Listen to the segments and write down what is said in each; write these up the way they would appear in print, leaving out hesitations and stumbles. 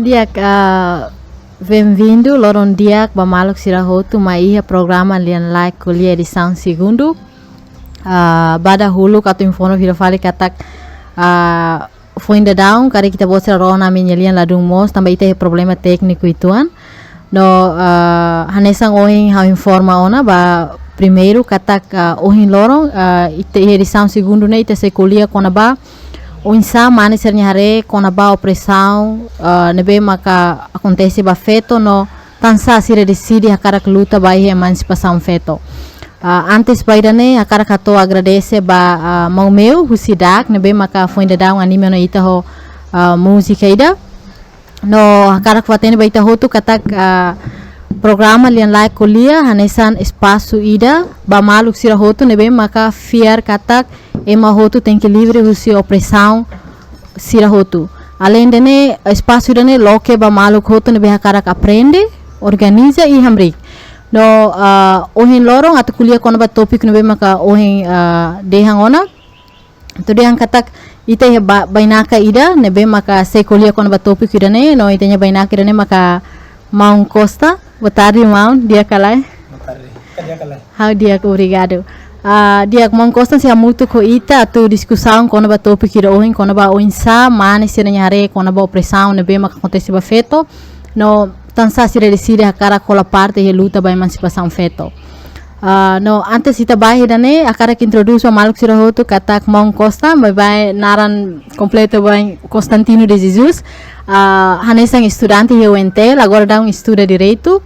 Diak, bem-vindo, Loron Diak, Bamaluk Sirahotu, Maia, programa Lian Like, Kuliah edição segundo. Bada hulu, katu informo, vira fali katak, foi ainda down, kari kita bosa rona minha lian ladung mos, também tem problema técnico ituan. No, hanesang ohin hau informa ona, ba primeiro katak ohin loron, ite edição segundo ne ite se kuliah kona ba. O insa mane sernya hare kona ba opressão nebe maka acontece ba feto no tansa sire decide hakara luta ba emancipação feto antes bairane hakara kato agradece ba mau meu husidak nebe maka foi ainda dar anime no ita ho música ida no hakara kwatene ba ita hotu katak programa lian like kuliah hanesan espaço ida ba maluk sira hotu nebe maka fiar katak ema hotu tem que livre husi opressão sira hotu além dene espaço dene loke ba maluk hotu nebe hakarak aprende organiza e hamrik no ohin lorong atau kuliah kono ba topik nebe maka ohin dehang ona to dehang katak ite bainaka ida nebe maka se kuliah kono ba topik ida ne no itenya bainaka ida ne maka Maun Costa. Boa tarde, Maun. Dia kalai. Boa tarde. Dia kalai. How dia obrigado. Dia Maun Costa se muito com ita tu discussão quando ba topik ida ohin quando ba oinsa mane se nyare quando ba opressão nebe maka acontece ba feto no tansa se decide a cara cola parte e luta ba emancipação feto. No antes ita bahi dane a cara que introduz o maluk sira hotu katak Maun Costa vai naran completo vai Constantino de Jesus hanesang estudante UNT agora dá estuda direito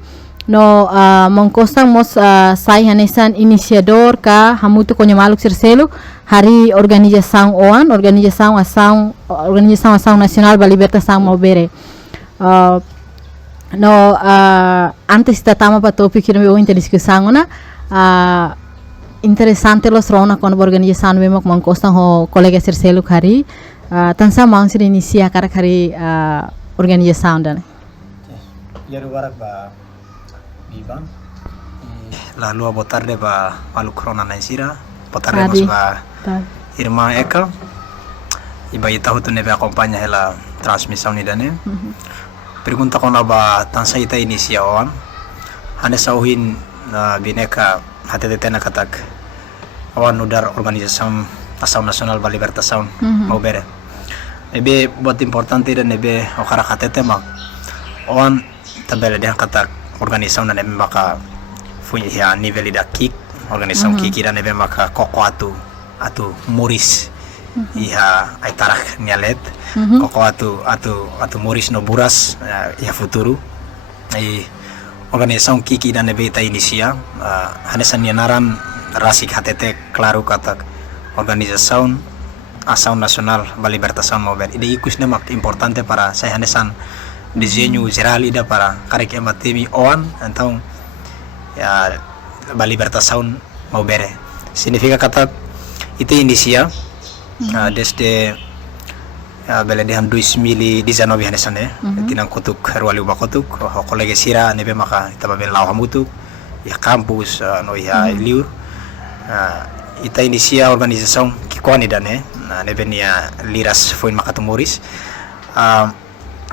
no mengkostang mos sai hanesan inisiador ka hamutu konya maluk sirselu hari organização ação nacional ba libertação maubere no antes da tama pa topik que eu inter discussão na interessante los rona quando organização mesmo com mengkostang ho colega sirselu hari tansa mangsir inisia kara hari organização dan Yaru barak ba Biban. Lalu boa tarde ba Maluku Corona Naisira. Boa tarde mas ba Irma Eka. Iba ita hutu nebe acompanha ela transmissão ni dane. Pergunta kona ba tansa ita inicia on. Hane sauhin na bineka hatete tena katak. Awan udar organisasi Ação Nacional ba Libertação Maubere. Ebe buat importante dan nebe okara hatete mak. On tabela dia kata organisasi na nebe maka punya ya nivel ida kik organisasi kik ida nebe maka koko atu Moris iha aitarak nyalet koko atu Moris no buras ya futuro ai organisasi kik ida nebe ita inisia hanesan yanaran rasik hatete claro kata organisasi Ação Nacional ba Libertação Maubere ida ikus mak importante para saya hanesan desenho geral ida para karek ematemi on então ya ba Libertação Maubere significa kata itu inicia desde beledehan 2019 hanesan tinang kutuk ruali ba kutuk kolega sira nebe maka tababel law hamutu ya kampus no ya liur ita inicia organização kikoni dane nebe nia liras foi makatumuris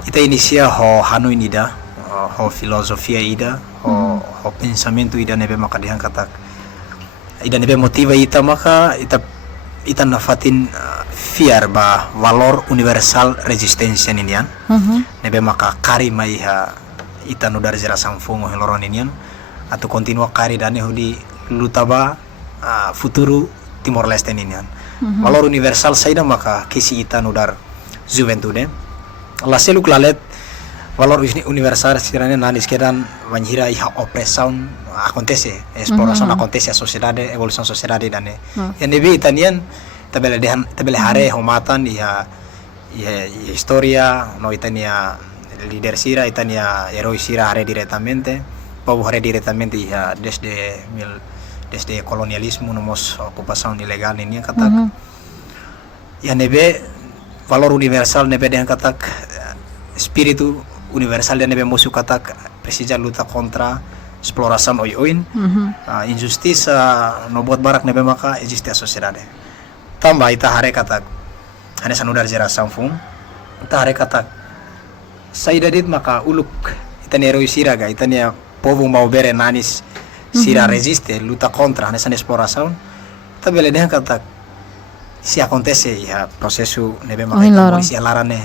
ita inicia ho hanoi nida ho filosofia ida ho pensamento ida nebe maka dihan katak ida nebe motiva ita maka ita nafatin fiar ba valor universal resistência ninian nebe maka kari mai ha ita nudar jera samfungo heloron ninian atau continua kari dane hudi lutaba futuro Timor Leste ninian valor universal saida maka kisi ita nudar juventude la seluk lalet valor universal sekiranya nanis kedan vanhira iha opressão acontece exploração acontece a sociedade evolução sociedade dane nebe itanian tabele hare homatan iha historia no itania líder sira itania heroi sira hare diretamente povo hare diretamente iha desde colonialismo nomos ocupação ilegal ini katak ya nebe valor universal nebe dengan katak espiritu universal dan nebe musuh katak presija luta kontra exploração oi-oin injustiça no buat barak nebe maka existe a sociedade tambah ita hare katak hane sanudar geração fun ita hare katak saida dit maka uluk ita neroi siraga ita nia povo Maubere nanis sira resiste luta contra nessa exploração tabele dengan katak si acontece ya prosesu nebe maka polisi alarane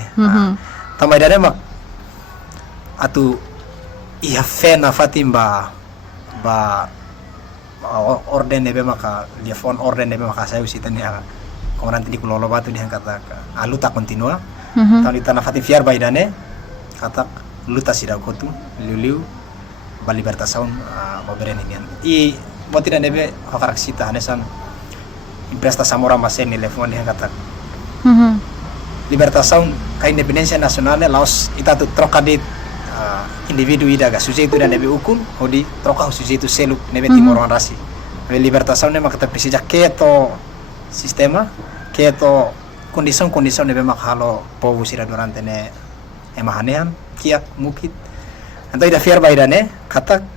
tambah dari mak atu ia fe na fatimba ba orden nebe maka dia phone orden nebe maka saya usitan ya komanan tadi kulolo batu dia katak luta continua tahun itu na fatim fiar baidane katak luta sida kotu liu ba Libertação Maubere ninian i boti dan nebe hakarak sita hanesan impresta samora masen ni lefon dia katak Libertação ka independência nasional laos ita tu troca de individu ida ga sujeito dan nebe ukun hodi troca sujeito seluk nebe Timor Rasi Libertação ne makata precisa keto sistema keto condição nebe makalo povo sira durante ne emahanean kia mukit então ida fiar baidane katak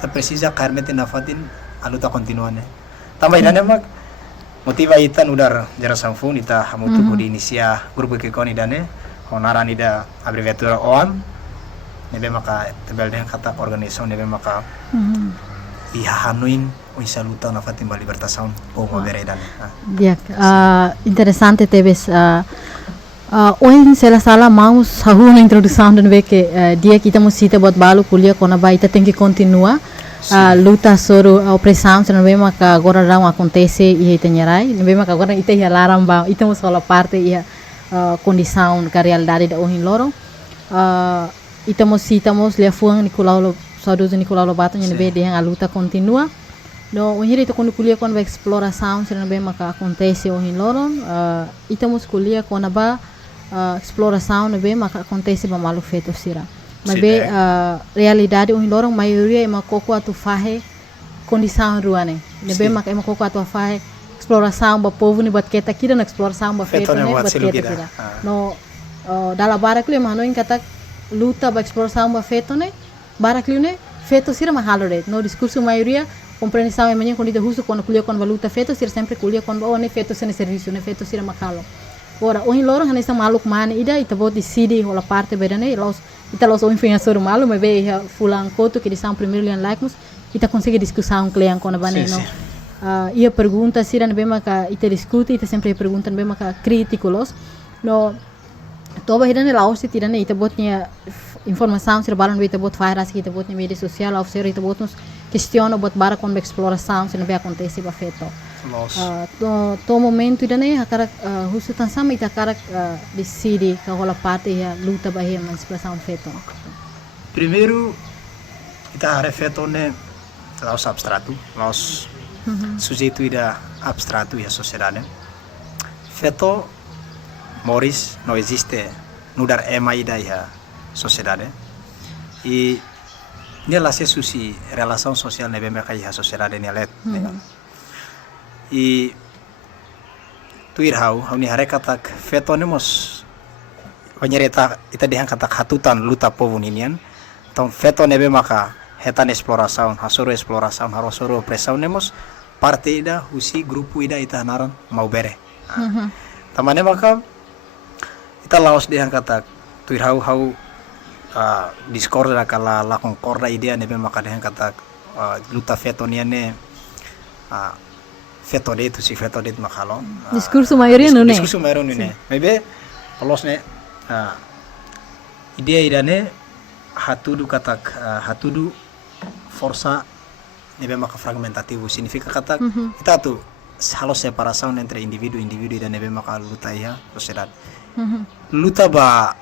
ta precisa karmete nafatin aluta continuane tambah idane mak motiva ita nudar geração fun ita hamutu di inicia grupo que koni dane honaran ida abreviatura OAM nebe maka tebel den kata organisasi nebe maka iha hanuin uisa luta nafatin ba Libertação o Maubere dane ya interessante teves hoje se la sala mamos na introdução do que dia que estamos cita bot balu kuliah kona baita tem que continuar a luta sobre a opressão se não vem que agora não acontece e aí tem arai não vem que agora ita ia larang ba ita só a parte ia condição da realidade da ohin loro ita citamos le fuang Nicolau saudoso Nicolau Lobato nya be a luta continua. No, onde itu quando kuliah quando exploração será bem maka acontece o loron, itamos kuliah quando ba exploração bem maka acontece ba malu feito sira. Mas be realidade o loron maioria é makoko atu fahe condição ruane. Bem maka é makoko atu fahe exploração ba povo ni bat kita kira na exploração ba feito né bat kita kira. No, dala barakli mano in kata luta ba exploração ba feito né barakli né feito sira mahalo red. No discurso maioria compreensão é manhã quando ida justo quando kuliah quando luta feito ser sempre kuliah quando ne feito sem serviço ne feito sira makalo. Ora o loro hanesa maluk mana ida ita bot decide ola parte bedane los ita los o influenciador malu me be fulan koto que são primeiro lian like ita consegue discussão cliente quando bane no. Ia pergunta sira bem maka ita discute ita sempre pergunta bem maka crítico los no toba hidane laos tirane ita botnya informação sira balan ita bot faz ita botnya mídia social ou sira ita bot nos questiona bot bara quando exploração se não vai acontecer ba feito. To momento idane akara husu tan sama ita akara decide ka rola parte ya luta ba a emancipação feito. Primeiro ita hare feito ne laos abstrato, laos sujeito ida abstrato ya sociedade. Feito Morris não existe no dar ema ida ya sociedade. E nela se susi relação social ne bem kai ya sociedade ne let. E tuir hau ni hare katak feto nemos banyereta ita dihan katak hatutan luta povo ninian tom feto nebe maka hetan exploração hasoro exploração harosoro pressão nemos parte ida husi grupo ida ita naran mau bere tamane maka ita laos dihan katak tuir hau discord da kala la concorda idea nebe maka dihan katak luta feto niane feto det makalo Discurso maioria não né discurso maioria não né maybe polos ne ideia idane hatudu katak hatudu força nebe maka fragmentativo significa katak ita tu halo separação entre indivíduo ida nebe maka luta ya sociedade luta ba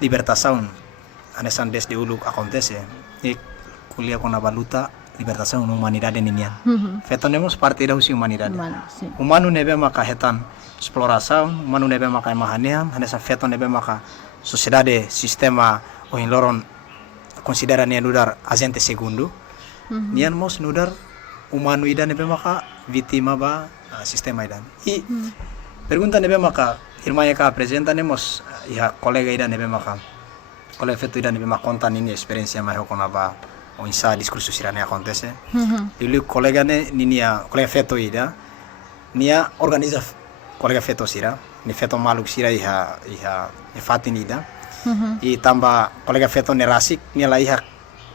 libertação anesan desde uluk acontece e kuliah kona ba luta libertação na humanidade ninian. Feto nemos parte da humanidade. Humano nebe maka hetan exploração, humano nebe maka mahaneam, hanesa feto nebe maka sociedade sistema o loron considera ne nudar agente segundo. Nian mos nudar humano ida nebe maka vítima ba sistema ida. E pergunta nebe maka irmãe ka apresenta nemos ya colega ida nebe maka colega feto ida nebe maka conta nini experiência mai hokona ba o insa discurso sirane acontece. Dulu colega ne ninia colega feto ida nia organiza colega feto sira ni feto maluk sira iha fatin ida e tamba colega feto ne rasik nia la iha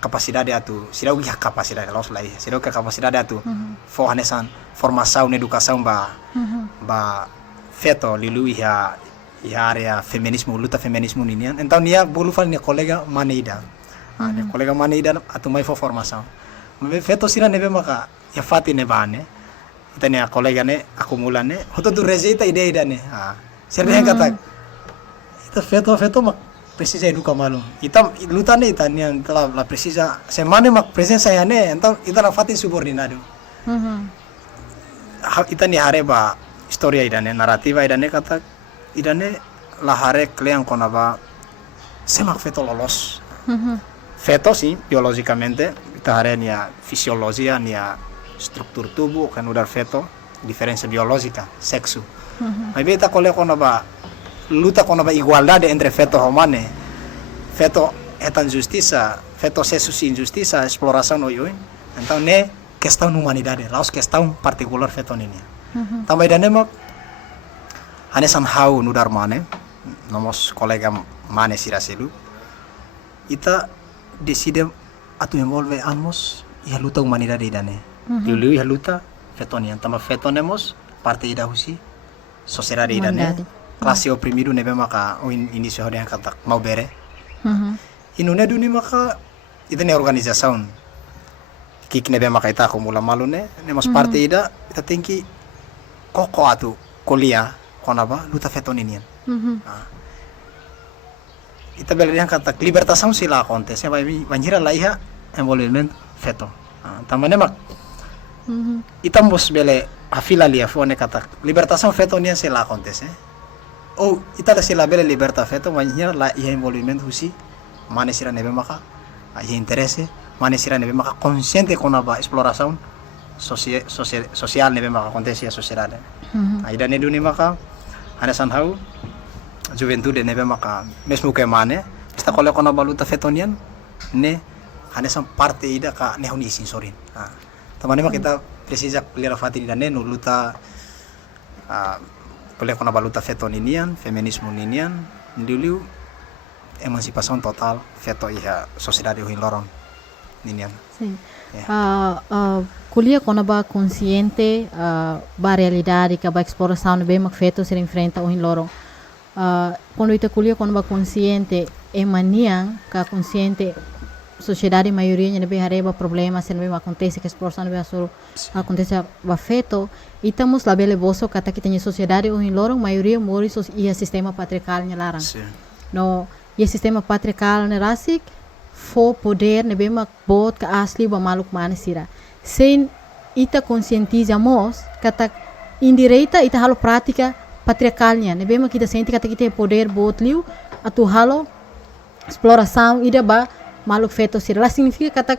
capacidade atu sira iha capacidade los la iha sira capacidade atu fo hanesan formação educação ba feto lilu iha area feminismo luta feminismo ninian então nia bolufal ni colega maneida colega mana ida atu mai fo formação me feto sira nebe maka ya fati ne bane itane a colega ne acumula ne hoto tu rejeita ida ne sira ne kata ita feto mak precisa educa malo ita luta ne ita ne la precisa semana mak presença ya ne então ita na fati subordinado ita ne hareba historia ida ne narrativa ida ne kata ida ne la hare kleang konaba semak feto lolos feto sih biologicamente kita hari nia fisiologia nia struktur tubuh kan udah feto diferença biológica sexo mas beta kole kono ba luta kono ba igualdade entre feto humane feto etan justiça feto sesus injustiça exploração no yoin então ne questão humanidade laos questão particular feto nini também dane mak hanesan hau nudar mane nomos kolega mane siraselu ita decide atu envolve anmos ya luta humanidade idane dulu ya luta fetonian tama fetonemos parte ida husi sociedade idane classe oprimido nebe maka o início hode kata mau bere inune duni maka idane organização kik nebe maka ita kumula malune nemos parte ida ita tingki koko atu kuliah konaba luta fetoninian ita bela yang kata libertação sila acontece vai banjira laiha envolvimento feto. Também mak itamos bele a fila ali a fone kata libertação feto nian se lá acontece. Ou itala se lá bele liberta feto mas nian lá ia envolvimento husi mane sira nebe maka a interesse mane sira nebe maka consciente com a exploração social nebe maka acontece a sociedade. Aí da nedu ni maka ana sanhau juventude nebe maka mesmo que mane está cole com a baluta feto nian ne ana san parte ida ka ne honi sinsorin. Tamane kita precisa lera fati dane no luta oleh kona baluta feto ninian feminismo ninian dulu emancipação total feto iha sociedade uhin loron ninian. Sim. Kuliah kona ba consciente ba realidade ka ba exploração bem mak feto ser enfrenta uhin loron. Quando ita kuliah kona ba consciente emanian ka consciente sociedade maioria ne be hareba problema se não acontece que exploração be só acontece ba feto itamos la bele boso kata que tem sociedade o em lorong maioria mori ia sistema patriarcal ne larang no ia sistema patriarcal ne rasik fo poder ne be mak bot ka asli ba maluk mane sira sem ita conscientizamos kata indireita ita halo prática patriarcalnya ne be mak kita sente kata kita poder bot liu atu halo exploração ida ba maluk feto sira lá significa kata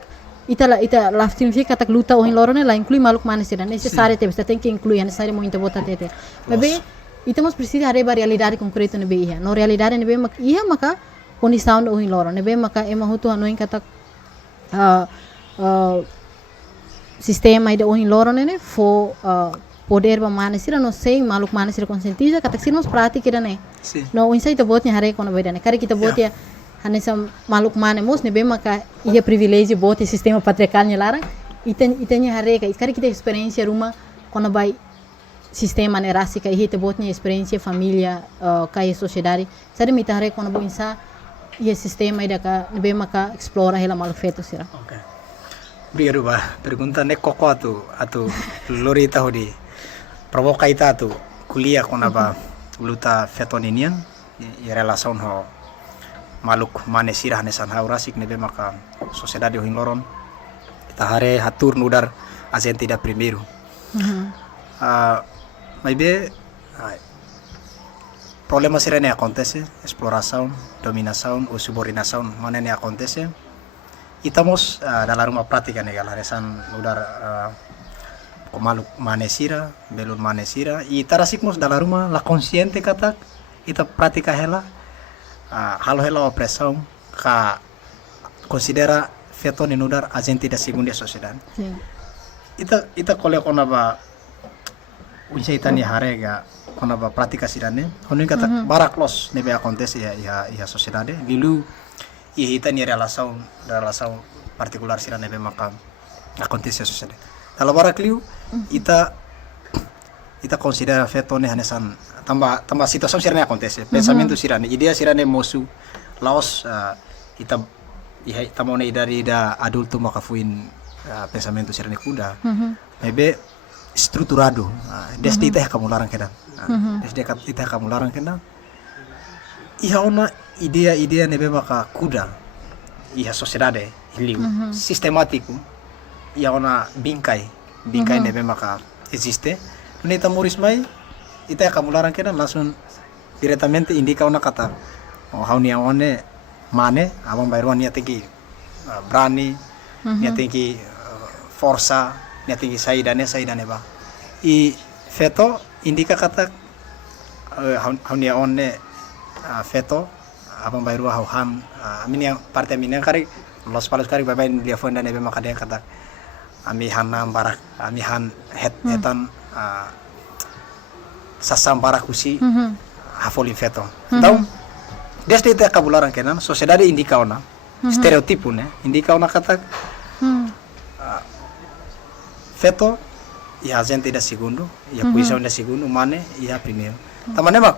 ita lá significa kata luta o em lorone lá inclui maluk mane sira necessário você tem que incluir é necessário muito botar tete mas bem itamos precisa hareba realidade concreta ne be ia no realidade ne be mak ia maka condição o em lorone ne be maka ema hutu anoin kata sistema ida o em lorone ne fo poder ba mane sira no sei maluk mane sira conscientiza kata sirmos prática ne no insai ta botnya hare kono bedane kare kita botya hanesa maluk mane mos ne be maka ia privilégio bote sistema patriarcal ne lara itenya hareka kare kita experiência ruma kono bai sistema ne rasika ia te botnya experiência família kai sociedade sare mita hare kono bo insa ia sistema ida ka ne be maka explora hela maluk feto sira. Okay. Obrigado ba pergunta ne koko atu lorita hodi provoca ita atu kuliah kono ba luta feto ninian e relação ho maluk mane sirah nesan haurasik nebe maka sociedade o loron kita hare hatur nudar azen tidak primeiro mas be problema sira ne acontece exploração dominação ou subordinação mana ne acontece itamos dalam rumah prática ne galar esan nudar maluk mane sira belun mane sira e tarasikmos dalam rumah la consciente kata ita prática hela halo hela opressão ka considera feto ni nudar agente da segunda sociedade ita kole kona ba unsa ita ni harega kona ba prática sirane honin kata baraklos nebe acontece ya sociedade lilu ita ni relação particular sirane nebe maka acontece a sociedade dalam barakliu ita considera feto ni hanesan tambah situação sirane acontece pensamento sirane ideia sirane mosu laos ita mau dari da adulto makafuin pensamento sirane kuda maybe estruturado desde ita kamu larang kedan desde ita kamu larang kedan iha ona ideia nebe maka kuda iha sociedade hiliu sistemático iha ona bingkai nebe maka existe nita muris mai ita kamu larang kedan langsung diretamente indica una kata haunia one mane abang bayruan nia tinggi berani nia tinggi força nia tinggi saidane ba i feto indica kata haunia one feto abang bayru hauhan minia parte minia kari los palos kari babay dia fonda nebe makade kata ami hanam barak ami han hetan sasam barak usi hafolin feto então desde ita kabularan kenan sociedade indica ona stereotipo né indica ona kata feto e a gente da segundo e a posição da segundo mane e a primeiro tamane mak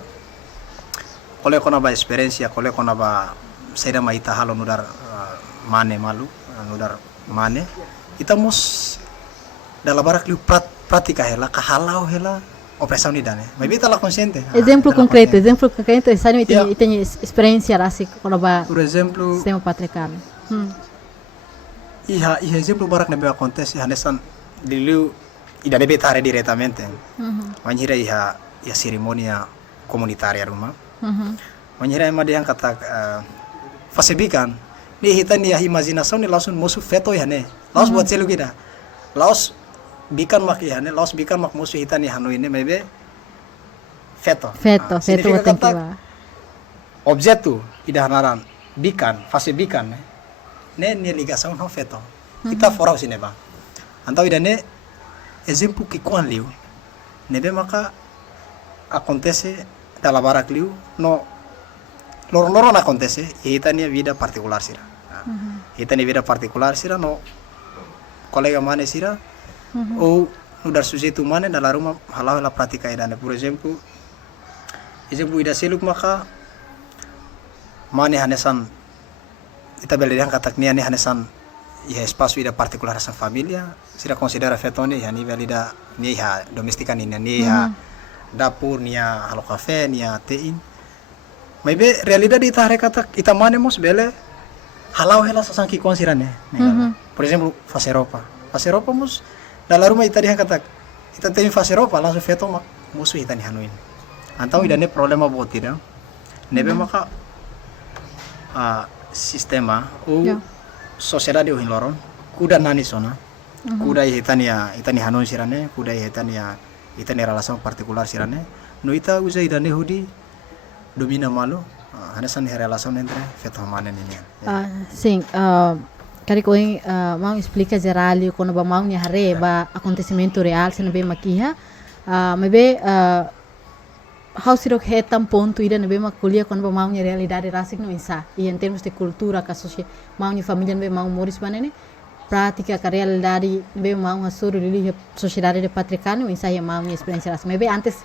kole kona ba experiência kole kona ba saida ma ita halo nudar mane malu nudar mane itamos dalam barak liu pratica hela kahalau hela opressão ni dane mas bita la consciente exemplo concreto sabe tem experiência assim quando ba por exemplo sistema patriarcal iha exemplo barak nebe acontece hanesan diliu ida nebe tare diretamente manhira iha ceremonia comunitária rumah manhira ema dia kata fasebikan ni hita ni imaginação ni langsung musuh feto ya ne laos buat selu kita laos bikan mak ya ne laos bikan mak musuh hita ni hanu ini mebe feto significa kata objeto ida hanaran bikan fasebikan ne ligação não feto kita forau sini bang antau ida ne exemplo que quan liu nebe maka acontece dalam barak liu no loro acontece hita ni vida particular sira hita ni vida particular sira no colega mane sira ou no dar sujeito mane dalam rumah halau la pratica ida ne por exemplo ida seluk maka mane hanesan ita beli yang katak ni hanesan ya espaço ida particular sa família sira considera fetone ya ni valida ni ha domestika ni ha dapur ni ha halo cafe ni ha tein maybe realidad ita katak ita mane mos bele halau hela sasangki konsirane por exemplo fase ropa mos dalam rumah ita dia katak ita tein fase ropa langsung feto mak musuh ita ni hanuin antau ida ne problema buat tidak nebe maka sistema sociedade o hinloron kuda nani sona kuda hitania itani hanon sirane kuda hitania itani relação particular sirane no ita usa idane hudi domina malo hanesan relação entre feto hamane ninya sim kari koing mau explica geral quando ba mau nya hare ba acontecimento real sena be makiha mebe how sirok hetam ponto ida nebe mak kuliah quando ba mau nya realidade rasik no insa e em termos de cultura ka mau nya família nebe mau moris banene prática ka realidade nebe mau hasuru lili sociedade de patriarcal no insa ya mau nya experiência ras mebe antes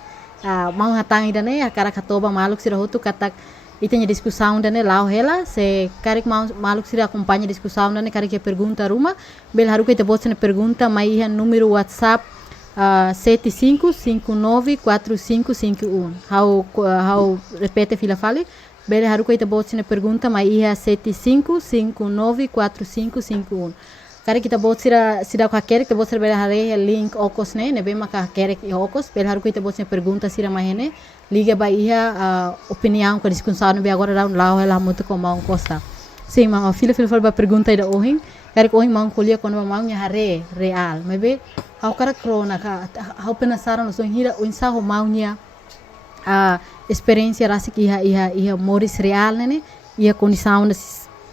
mau hatang ida ne akara katoba maluk sira hotu katak itanya discussão dane lau hela se karik mau maluk sira acompanha discussão dane karik pergunta ruma bel haru que te botsene pergunta mai número WhatsApp 75594551 how repete fila fale bele haru ko ita botsine pergunta mai ia 75594551 kare kita botsira sida ka kerek te botsira bele hare link okos ne be maka kerek i okos bele haru ko ita botsine pergunta sira mahene liga ba ia opinião ko diskussão be agora down lao ela muito com mau costa sim ma fila ba pergunta ida ohin kare ko ohin mau kuliah kono mau nya hare real mebe how kara krona ka how penasaran so hira o insa ho maunya experiência rasik iha moris real ne ia condição da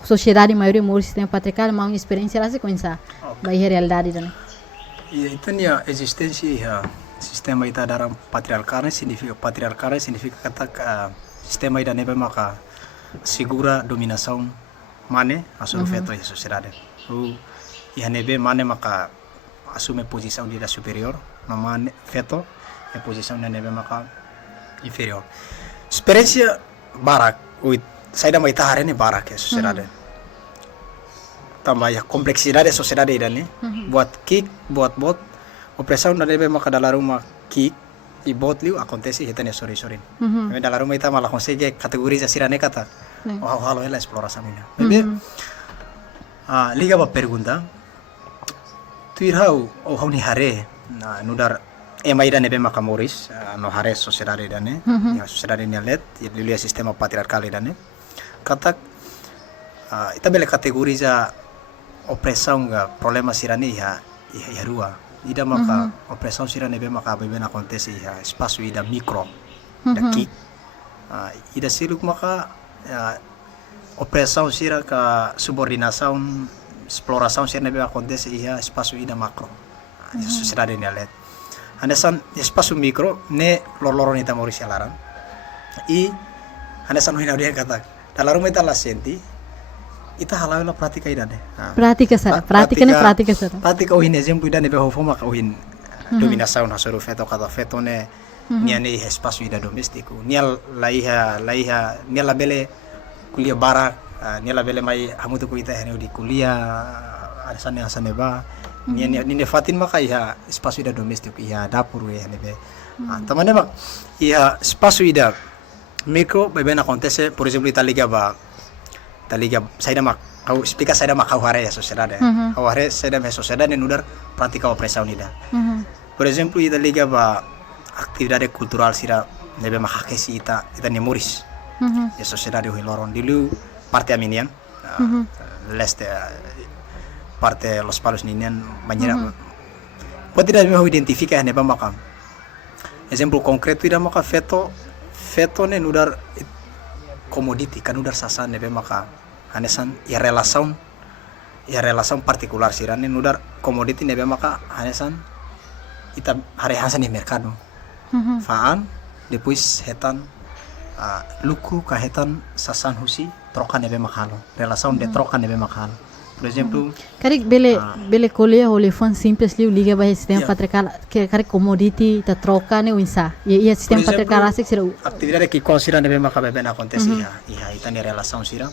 sociedade maioria moris tem patriarcal mau experiência rasik o insa ba iha realidade dan itu nia existência iha sistema ita dalam patriarcal significa kata sistema ida nebe maka segura dominação mane asal feto ya sociedade iha nebe mane maka assume posição de superior namanya feto e posição de nebe maka inferior experiência barak saya dah mai tahare ni barak ya sociedade tambah ya complexidade sociedade ini buat kick buat bot opressão da nebe maka dalam rumah kick i bot liu acontece hitanya sorry dalam rumah ita malah consegue categorizar sirane kata halo ela exploração ini liga ba pergunta tu irau hau ni hare nudar ida nebe maka moris no hare sociedade dane ya sociedade ni let lilia sistema patriarcal dane katak ita bele categoriza opressão ga problema sirani ya rua ida maka opressão sirani be maka beben acontece ya espaço ida micro daqui ida siluk maka opressão sira ka subordinação exploração sirani be acontece ya espaço ida macro sociedade ni let hanesan espaço micro ne lor ni tamori sialaran i hanesan hina dia kata dalam rumah ita la senti ita halal la pratica idane pratica ohin exemplo idane be hofoma ka ohin dominação na soro feto kata feto ne niane espaço ida domestico nial laiha nial la bele kuliah bara nial la bele mai hamutu ko ita hene di kuliah hanesan ba ni fatin maka iha espaço ida domestic iha dapur ya nebe tamane mak iha espaço ida micro beben acontece por exemplo ita liga saya mak Kau explica saya maka hare ya sociedade. Kau hare saya me sociedade nudar prática opressão unida. Por exemplo, ida liga ba atividade cultural sira nebe maka kesi ita nemoris. Ya sociedade o loron dilu parte aminian. Leste parte los palos ninian banyak. Pode tidak me identifica nebe maka. Exemplo concreto ida maka feto ne nudar commodity kan nudar sasan nebe maka hanesan ya relação particular sirane nudar commodity nebe maka hanesan ita hari hasan di mercado faan depois hetan luku ka hetan sasan husi troca nebe makalo relação de troca nebe makalo por exemplo Kari bele colher o telefone simples liga ba sistema patriarcal kari commodity ta troca ne winsa e sistema patriarcal asik sira atividade que considera nebe maka beben acontece ya ita ni relação sira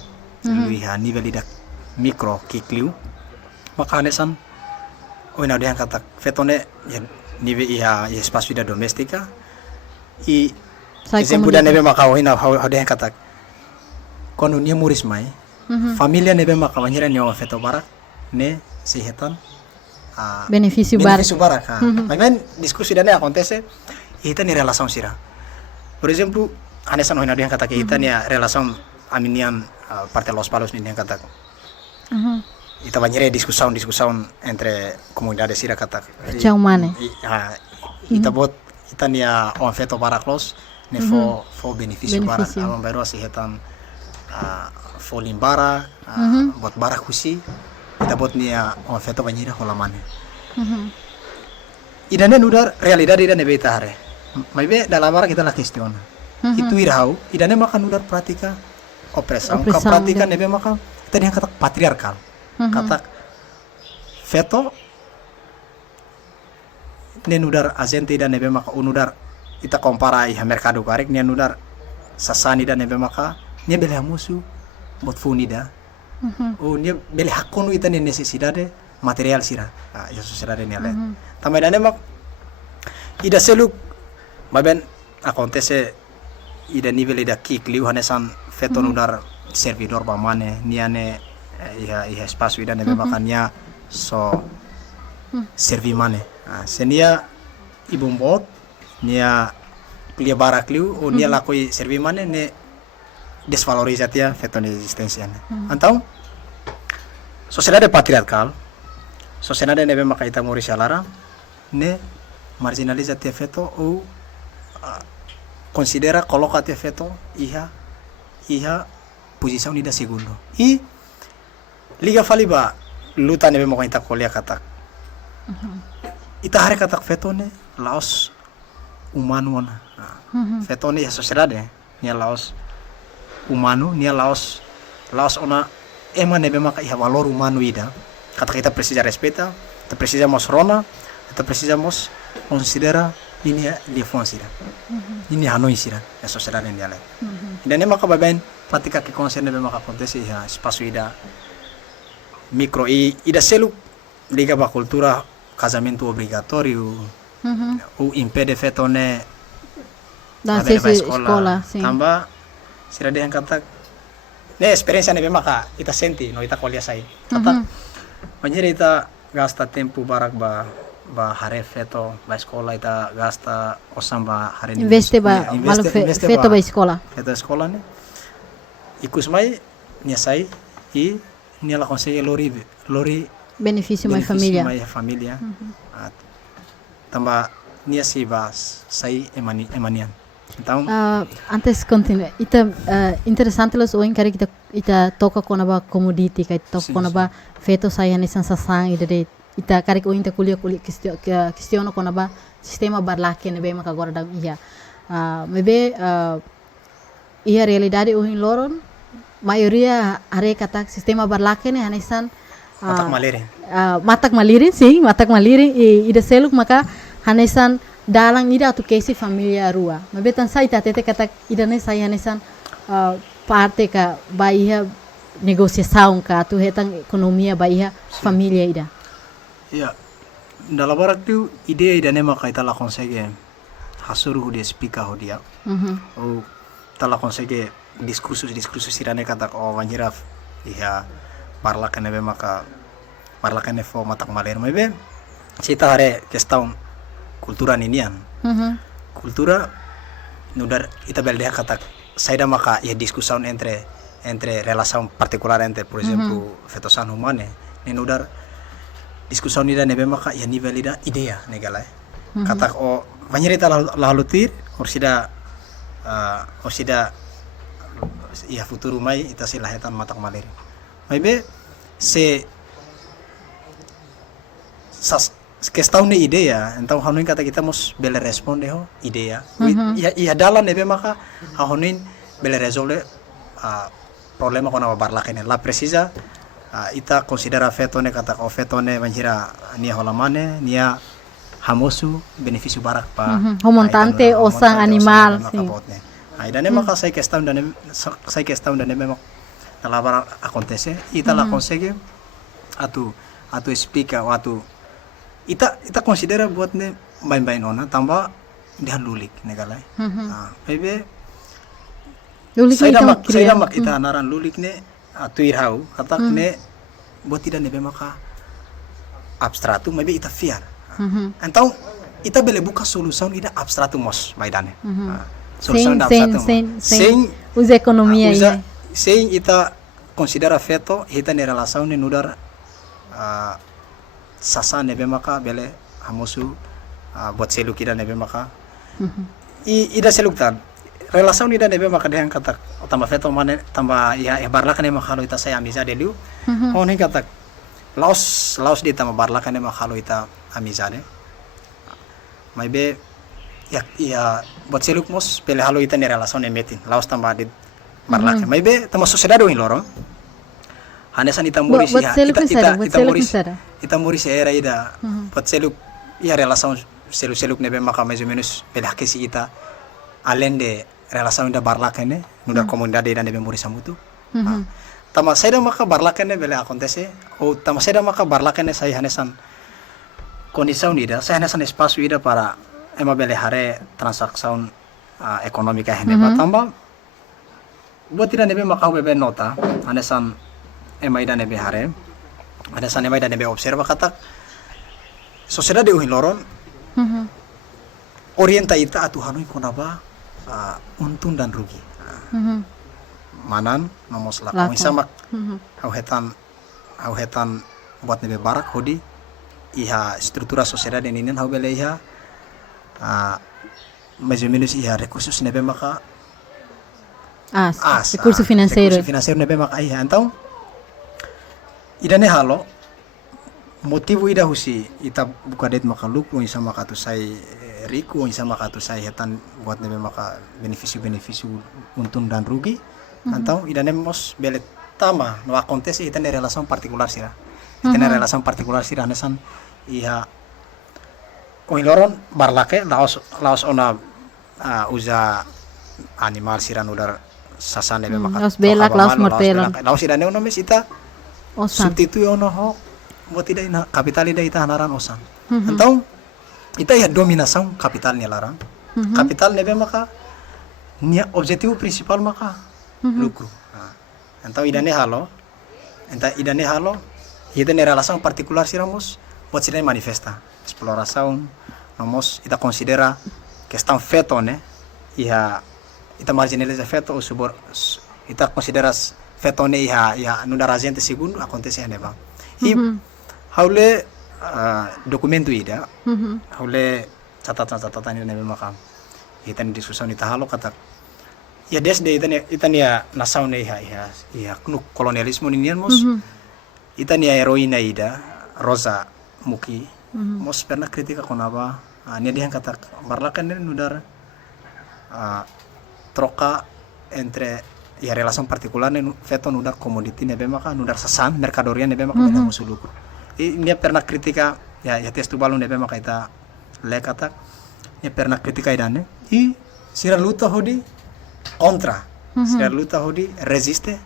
a nível da micro kikliu maka hanesan oina dia kata fetone ya nível ya espaço da doméstica e exemplo da nebe maka oina dia kata quando nia muris mai família nebe maka banheira ni feto barak ne sehetan benefício barak mas men diskusi dane acontece ita ni relação sira por exemplo hanesan oina dia kata que ita ni relação aminian parte los palos ni kata ita banheira discussão entre comunidades sira kata chau mane ita bot ita ni on feto baraklos ne fo benefício barak alam baru sehetan fo limbara bot barak husi ita bot ni on feto banheira holamane idane nudar realidade idane beta hare mai be dalam barak kita la question itu irau idane makan nudar pratika opressão ka pratika nebe maka ita dia kata patriarkal kata feto ne nudar agente dan nebe maka unudar ita compara iha mercado karek ne nudar sasani dan nebe maka ne bele musu bot funida o ne bele hakonu ita ne necesidade material sira ya sociedade ne ale também dan mak ida seluk maben acontece ida nível da kikliu hanesan feto nudar servidor bamane niane ya espaço ida nebe makanya so servi mane senia ibumbot nia plia barakliu o nia lakoi servi mane ne desvalorizatia feto ne existencia antau sociedade patriarcal sociedade nebe makaita moris alara ne marginalizatia feto o considera coloca te feto iha posição nida segundo e liga faliba luta nebe mo kita kolia katak ita hari katak feto ne laos humano na feto ne ya sociedade ne laos humano ne laos ona ema nebe maka iha valor humano ida katak kita precisa respeta kita precisamos rona kita precisamos considera ini defensa ini hanoi sira a sociedade ne ale dan ema ka baben pratica que concerne nebe maka acontece ya espaço ida micro ida selu liga ba cultura casamento obrigatório o impede feto ne da escola sim tamba sira dia kata ne experiência nebe maka ita senti no ita kolia sai kata banheira ita gasta tempo barak ba hare feto ba escola ita gasta osamba hare investe ba feto ba escola ne ikus mai nia sai e nia la consegue lori benefício mai família tamba nia si ba sai emanian então antes continua ita interessante los oin kari kita ita toka kona ba commodity kai toka kona ba feto sai ane sansasang ida ita kari oin ta kulia question kona ba sistema barlake ne be maka agora da iya mebe ia realidade oin loron maioria are kata sistema barlake ne hanesan matak malirin sim matak malirin e ida seluk maka hanesan dalang ida tu kesi familia rua mebe tan sai ta tete kata ida ne sai hanesan parte ka baia negociação ka tu hetan ekonomia baia familia ida ya dalam barak tu ide ida ne maka ita la consegue hasuru dia explica dia o ta la consegue discursos sirane kata o banjira ya parlakan nebe maka parlakan fo matak maler mebe cita hare questão kultura ninian kultura nudar ita beldea kata saida maka ya diskusaun entre relação particular entre por exemplo fetosan humane ni nudar diskusaun ida nebe maka ya nivel ida idea negala kata o vanyerita lalutir orsida ya futuro mai ita silahetan matak maler mebe se questão ni ideia então hanuin kata kita mos bele responde ho ideia ia dalan nebe maka hanuin bele resolve problema kona barlakene la precisa ita considera fetone kata o fetone manjira nia holamane nia hamosu benefício barak pa homontante osang animal si dane maka sai questão dane memang nalabara acontece ita la consegue atu explica atu ita considera buat ne bain ona tambah dia lulik negalai bebe lulik saya mak ita naran lulik ne atu irhau kata ne buat tidak nebe maka abstratu maybe ita fiar então ita bele buka solução ida abstratu mos baidane solução da abstratu sem usa economia sem ita considera feto ita ne relação ne nudar sasa nebe maka bele hamosu buat seluk ida nebe maka ida seluk tan relação ida nebe maka dia kata tambah feto mane tambah ya barlakan ne maka ita saya amizade liu oni kata laos di tambah barlakan ne maka ita amizade mai be ya buat seluk mos bele halo ita ne relação ne metin laos tambah di barlakan mai be tambah sociedade in loro hanesan ita muris ya ita muris era ida buat seluk ya relação seluk nebe maka mais ou menos bele hakisi ita além de relação ida barlakane nuda comunidade ida nebe muris amutu tama saida maka barlakane bele acontece ou tama saida maka barlakane sai hanesan condição ida sai hanesan espaço ida para ema bele hare transação econômica heneba tamba buat ida nebe maka bebe nota hanesan ema ida nebe hare hanesan ema ida nebe observa kata sociedade uhin loron orienta ita atu hanui konaba untung dan rugi manan nomos lak samak hauhetan buat nebe barak hodi iha struktura sociedade ini hau bele iha mais ou menos iha recursos nebe maka recurso financeiro nebe maka iha então idane halo motivo ida husi ita buka det maka luku isa maka tu sai riku isa maka tu sai hetan buat nebe maka benefício untung dan rugi então idane mos bele tama no acontece ita ne relação particular sira ita ne relação particular sira nesan iha oiloron barlake laos ona usa animal sira nudar sasan nebe maka laos belak laos mortelon laos idane ono mes ita substitui ono ho buat tidak ina kapital ida ita hanaran osan então ita ya dominação kapital ni larang kapital nebe maka nia objetivo principal maka lucro então idane halo ida ne relação particular siramos buat sida manifesta exploração nomos ita considera questão feto ne ita marginaliza feto o subor ita consideras feto ne ya nunda razente segundo acontece neba haule dokumento ida haule catatan ini maka ita ni diskusi ita halo kata ya desde ita ni nasaw ne ya knu kolonialismo ni mos ita ni heroina ida Rosa Muki mos pernah kritika konaba ni dia kata barlakan ni nudar troca entre ya relação particular ne feto nudar commodity nebe maka nudar sasan mercadoria nebe maka bena musuluku dia pernah kritika ya testu balon nebe maka ita lekata dia pernah kritika idane sira luta hodi kontra sira luta hodi resiste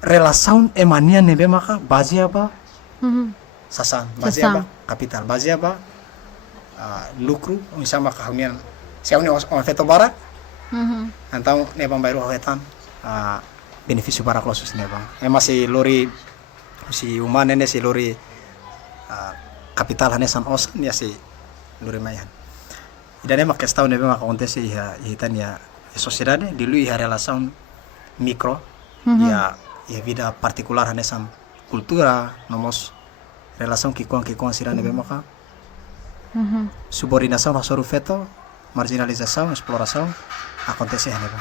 relação emania nebe maka base apa sasan base apa kapital base apa lucro misal maka hunian siapa ni on feto barak então ne pambayro hetan benefício para closos né bang masih lori si umane ne si lori capital hanesan os ya si lori mayan dan emak questão ne bang acontece ya hitan ya sociedade di lui ya relação micro ya vida particular hanesan cultura nomos relação kikuan sirane bang maka subordinação hasoru feto marginalização exploração acontece ya bang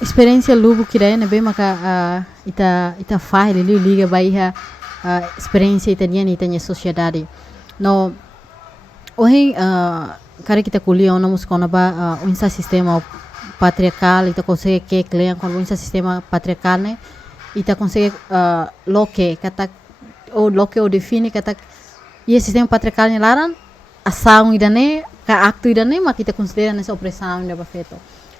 experiência lubu kira na bem maka ita faz ele liga baia experiência italiana itanya sociedade no hoje cara kita kuliah na muskona ba um sistema patriarcal ita consegue que klean com um sistema patriarcal né ita consegue loke kata o define kata e sistema patriarcal ne laran ação idane ka aktu idane mak kita considera nessa opressão da feito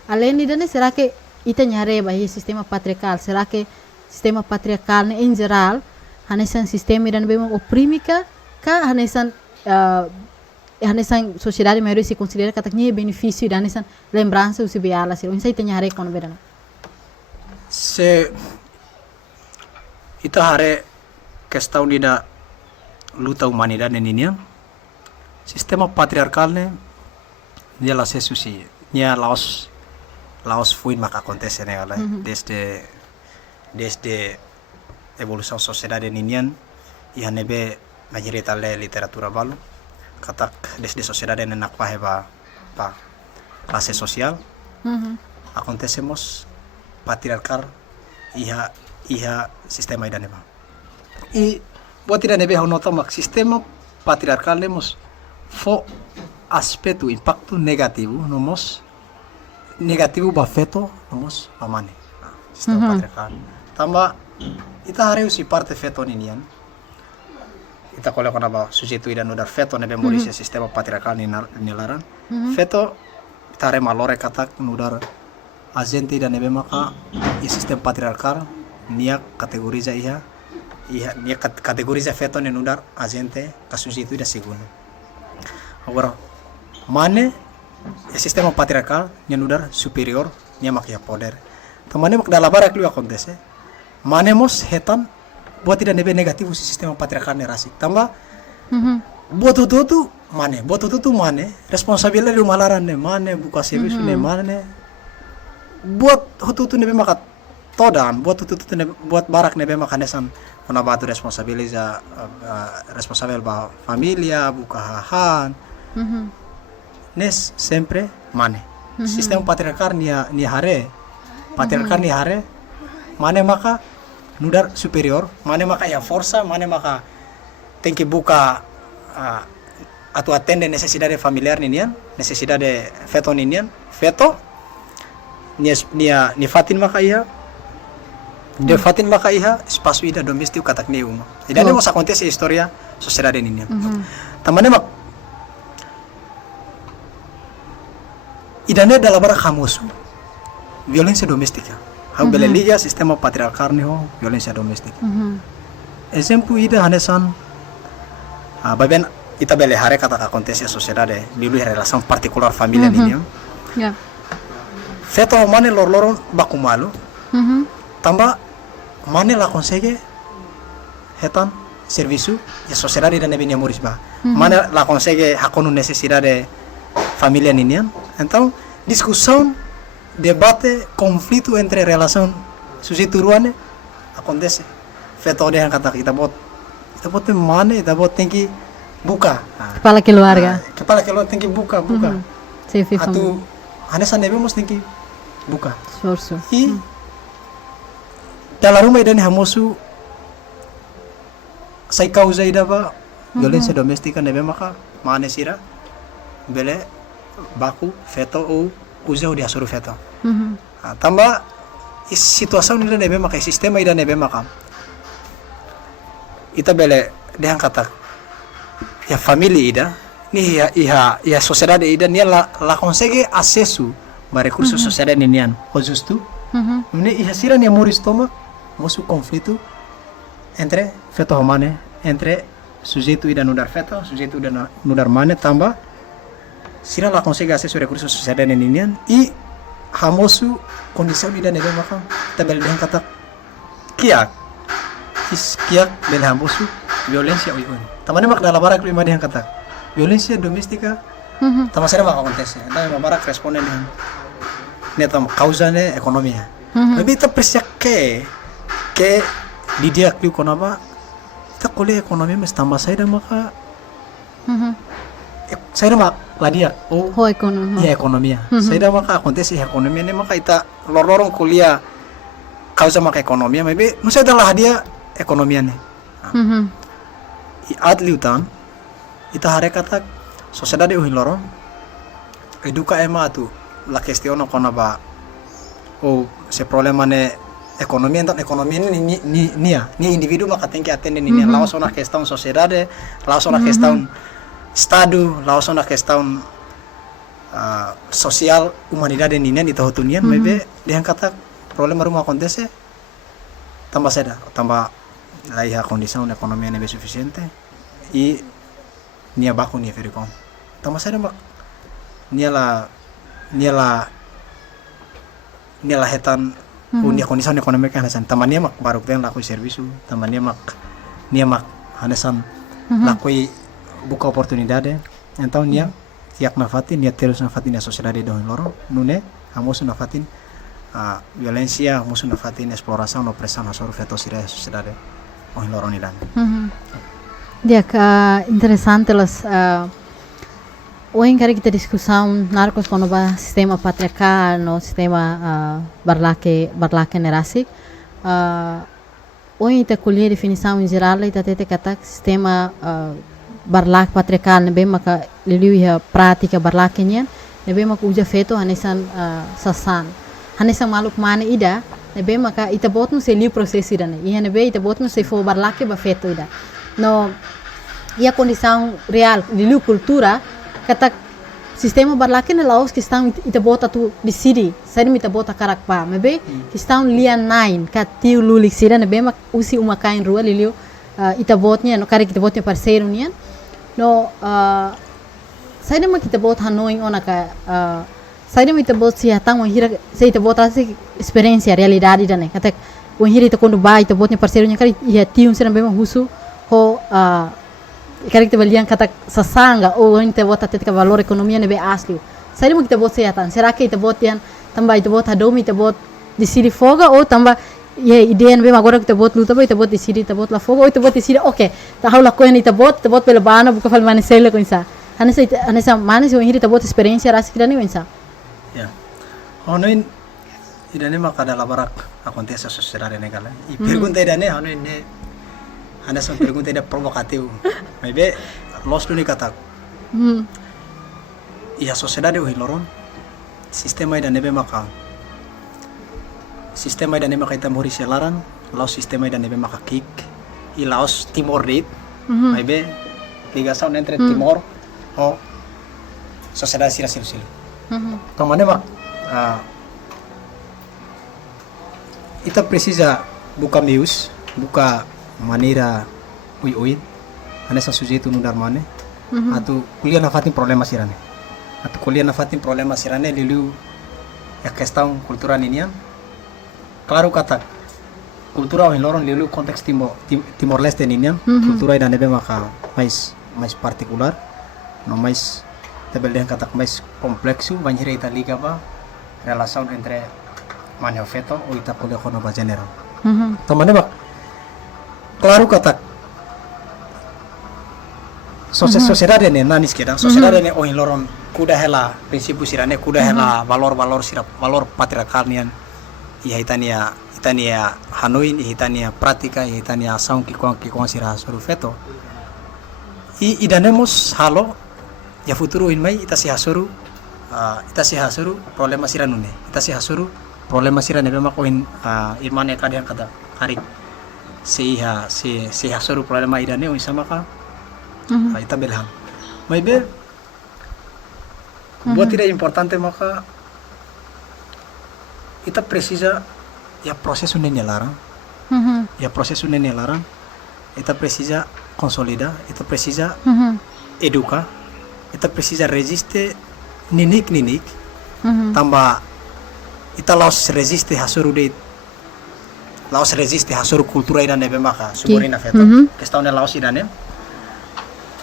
além idane será que ita nyare ba sistema patriarcal será que sistema patriarcal ne em geral hanesan sistema idane bem oprimika ka hanesan sociedade maioria se considera que tem benefício idane hanesan lembrança usi biala se onde ita nyare kono bedana se ita hare questão da luta humanidade ninian sistema patriarcal ne dia la se susi nia laos foi maka acontece né ela desde evolução sociedade ninian ia nebe mayorita le literatura balu katak desde sociedade ne nak pa classe social acontecemos patriarcal ia sistema ida neba e buat tidak nebe nota mak sistema patriarcal nemos fo aspecto impacto negativo nomos negativo bafeto nomos pamane sistema patriarcal tamba ita harus si parte feto ninian ita kole kona ba sujeito ida nudar feto nebe morisi sistema patriarcal nilaran feto ita hare malore katak nudar agente ida nebe maka i sistema patriarcal nia kategoriza nia kategoriza feto ne nudar agente kasujeito ida segundo agora mane o sistema patriarcal nia nudar superior nia makia poder tamane mak dalabara klu acontece manemos hetan buat tidak nebe negativo si sistema patriarcal ne rasik tamba buat tutu mane responsabilidade do malaran ne mane buka serviço ne mane buat tutu nebe makat todan buat tutu nebe buat barak nebe makanesan kona batu responsabiliza responsável ba família buka hahan nes sempre mane sistema patriarcal ni hare mane maka nudar superior mane maka ya força mane maka tem que buka atu atende necesidade familiar ninian necesidade feto ninian feto ni fatin maka ia de fatin maka ia espaço ida doméstico katak neuma ida ne mos acontece história sociedade ninian tamane mak idane dalam bara kamusu violência doméstica hau beleliga sistema patriarcal ne ho violência doméstica exemplo ida hanesan baben ita bele hare kata acontece a sociedade lilu relação particular família niniam feto mane lor bakumalu tamba mane la consegue hetan serviço e a sociedade da nebenia morisba mane la consegue hakonu necessidade família ninian então discussão debate conflito entre relação sujeito ruane acontece feto de kata kita bot mane kita bot tem que buka kepala keluarga tem que buka atu hanesan devemos tem que buka esforço e dalam rumah idane hamosu sai causa ida ba violência doméstica nebe maka mane sira bele baku feto ou useu dia suruh feto tamba situação ida nebe maka sistema ida nebe maka ita bele dehan kata ya família ida ni ya sociedade ida ni la consegue acesso a recursos sociais ninian o justo ni sira ni amor estômago mosu conflito entre feto humane entre sujeito ida nudar feto sujeito ida nudar mane tamba sira la consegue acesso a recursos sociais ninian e hamosu kondisi ida nebe maka tabel den kata kiak kiak bel hamosu violencia uyun tamane mak dalam barak lima den kata violencia domestika tamasera mak kontese na barak responden dengan netam kausane ekonomia tapi ita persiak ke di dia kliu konaba ita kole ekonomi mes tambah saya maka saya mak ladia Ho ekonomi. ya ekonomia saya maka akontesi ekonomia ini maka ita lorong kuliah kausa maka ekonomia maybe nusa adalah dia ekonomia nih at liutan ita hare kata sociedade uhin lorong educa ema tu la questione konaba se problema ne ekonomia entan ekonomia ni individu maka tinggi atende ni laos ona questão sociedade laos ona questão Estado, laos na questão social, humanidade ninian itu hotunian, maybe dia kata problema rumah acontece, tambah seda, tambah laiha kondisi ekonomi yang lebih suficiente, i nia baku nia vericom, tambah seda mak, nia la hetan, nia kondisi ekonomi kan hasan, tambah nia mak baru yang lakui servisu, tambah nia mak hanesan lakui buka oportunidade então nia tiak nafatin nia terus nafatin a sociedade do loro nune hamosu nafatin violencia hamosu nafatin exploração opressão na soro feto sira sociedade o loro ni dan dia interessante las hoje quero kita discussão narcos quando va sistema patriarcal no sistema barlake nerasi hoje kita kuliah definição em geral ita tete kata sistema barlak patriarcal nebe maka liliu ya pratika barlaknya nebe maka uja feto hanesan sasan hanesan maluk mana ida nebe maka ita botnu se liu proses ida ne ia nebe ita botnu se fo barlake ba feto ida no ia condição real liliu cultura kata sistema barlake ne laos que estão ita bota tu decidi sari ita bota karakpa nebe que estão lian nine katiu lulik sida nebe maka usi uma kain rua liliu ita botnya no kare kita botnya parceiro nian no saya mak kita bot hanoi ona ka saya mak kita bot si hatang hira saya kita bot asi experiência realidade dane kata o hira kita quando vai kita botnya parceiro nya kari ia tiun sera bema husu ho kari kita balian kata sasanga o kita bot até ka valor economia nebe asli saya mak kita bot si hatang será que kita bot yan tambah kita bot hadomi kita bot decidi foga ou tambah ya ideia bem agora que te bot luta te bot decidi te bot la fogo te bot decidi oke tahu la koen te bot pela bana buka fal manisela com isso anessa manis o hiri te bot experiência ras kira ni wensa ya honoin idane maka da labarak acontece a sociedade negala e pergunta idane honoin ne anessa pergunta ida provocatiu maybe los ni kata e a sociedade o hiloron sistema idane be maka sistema dan maka kita muri selaran laos sistema dan maka kick i laos timor dit maybe tiga sound entre timor o sociedade sira sil tomane mak ita precisa buka mius buka maneira ui anessa sujeito no darmane atu kuliah na fatin problema sirane atu kuliah na fatin problema sirane lilu a questão cultural ninian claro kata kultura yang lorong lilu konteks Timor Leste ninian kultura yang nebe maka mais particular no mais tabel yang kata mais kompleksu banjir ita liga ba relação entre manio feto o ita kuliah kono ba general tamane bak claro kata sociedade ne nanis keda sociedade ne o yang lorong kuda hela prinsipus sirane kuda hela valor patriarkal nian ihitania Hanoi ihitania pratika ihitania ação que sira suru feto idanemos halo ya futuro in mai ita si hasuru problema sira nune ita si hasuru problema sira nebe makoin irmane kadian kata hari si hasuru problema idane o sama ka ita belham maybe buat tidak importante maka kita precisa ya proses unenya larang kita precisa consolidar kita precisa educar kita precisa resiste ninik tambah ita laos resiste hasuru de laos resiste hasuru kultura ida nebe maka suborina feto questão ne laos ida ne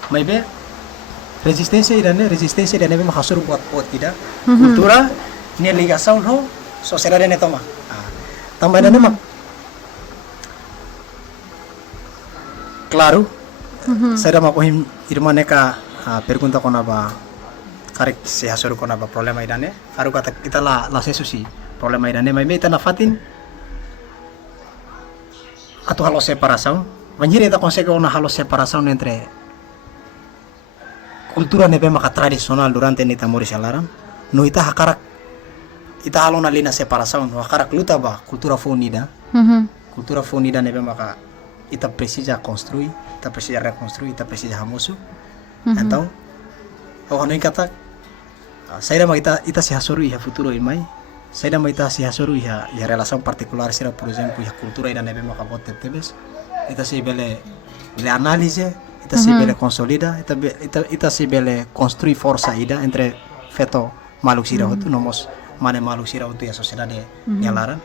maybe resistência ida nebe maka hasuru buat ida kultura ne ligação ho sociedade ne toma também ne mak claro saya mak ohim irma neka pergunta kona ba karek se hasuru kona ba problema ida ne aru kata kita la sesusi problema ida ne maybe ita na fatin atau halo separação banjir ita consegue una halo separação entre cultura nebe maka tradisional durante nita mori salaram no ita hakarak ita halo na lina separação no hakarak luta ba cultura fonida cultura fonida nebe maka ita precisa construir ita precisa reconstruir ita precisa hamusu então o hano kata saya ma ita se hasuru ya futuro imai saya ma ita se hasuru ya relação particular sira por exemplo ya cultura ida nebe maka bote tebes ita se bele análise ita se bele consolida ita se bele construir força ida entre feto maluk sira hotu nomos mane maluk sira hotu ya sociedade nyalaran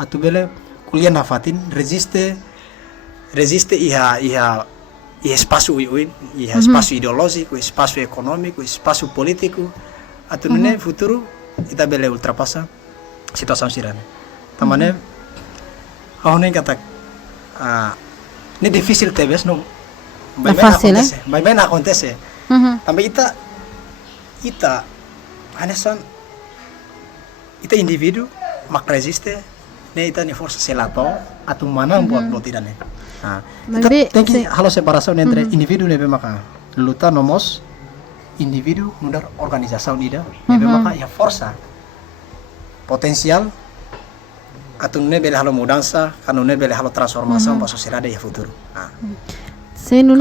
atu bele kuliah nafatin resiste iha espaço iha espaço ideológico espaço econômico espaço político atu nene futuro ita bele ultrapassa situação sirane tamane ahone kata ne difícil tebes no vai bem acontece também ita anesan ita indivíduo mak resiste ne ita ne força selato atu mana buat tidak ne tem que halo separação entre indivíduo nebe maka luta nomos indivíduo mudar organização ida nebe maka ya força potensial atau nebe halo mudança kanu nebe halo transformação para sociedade ya futuro se não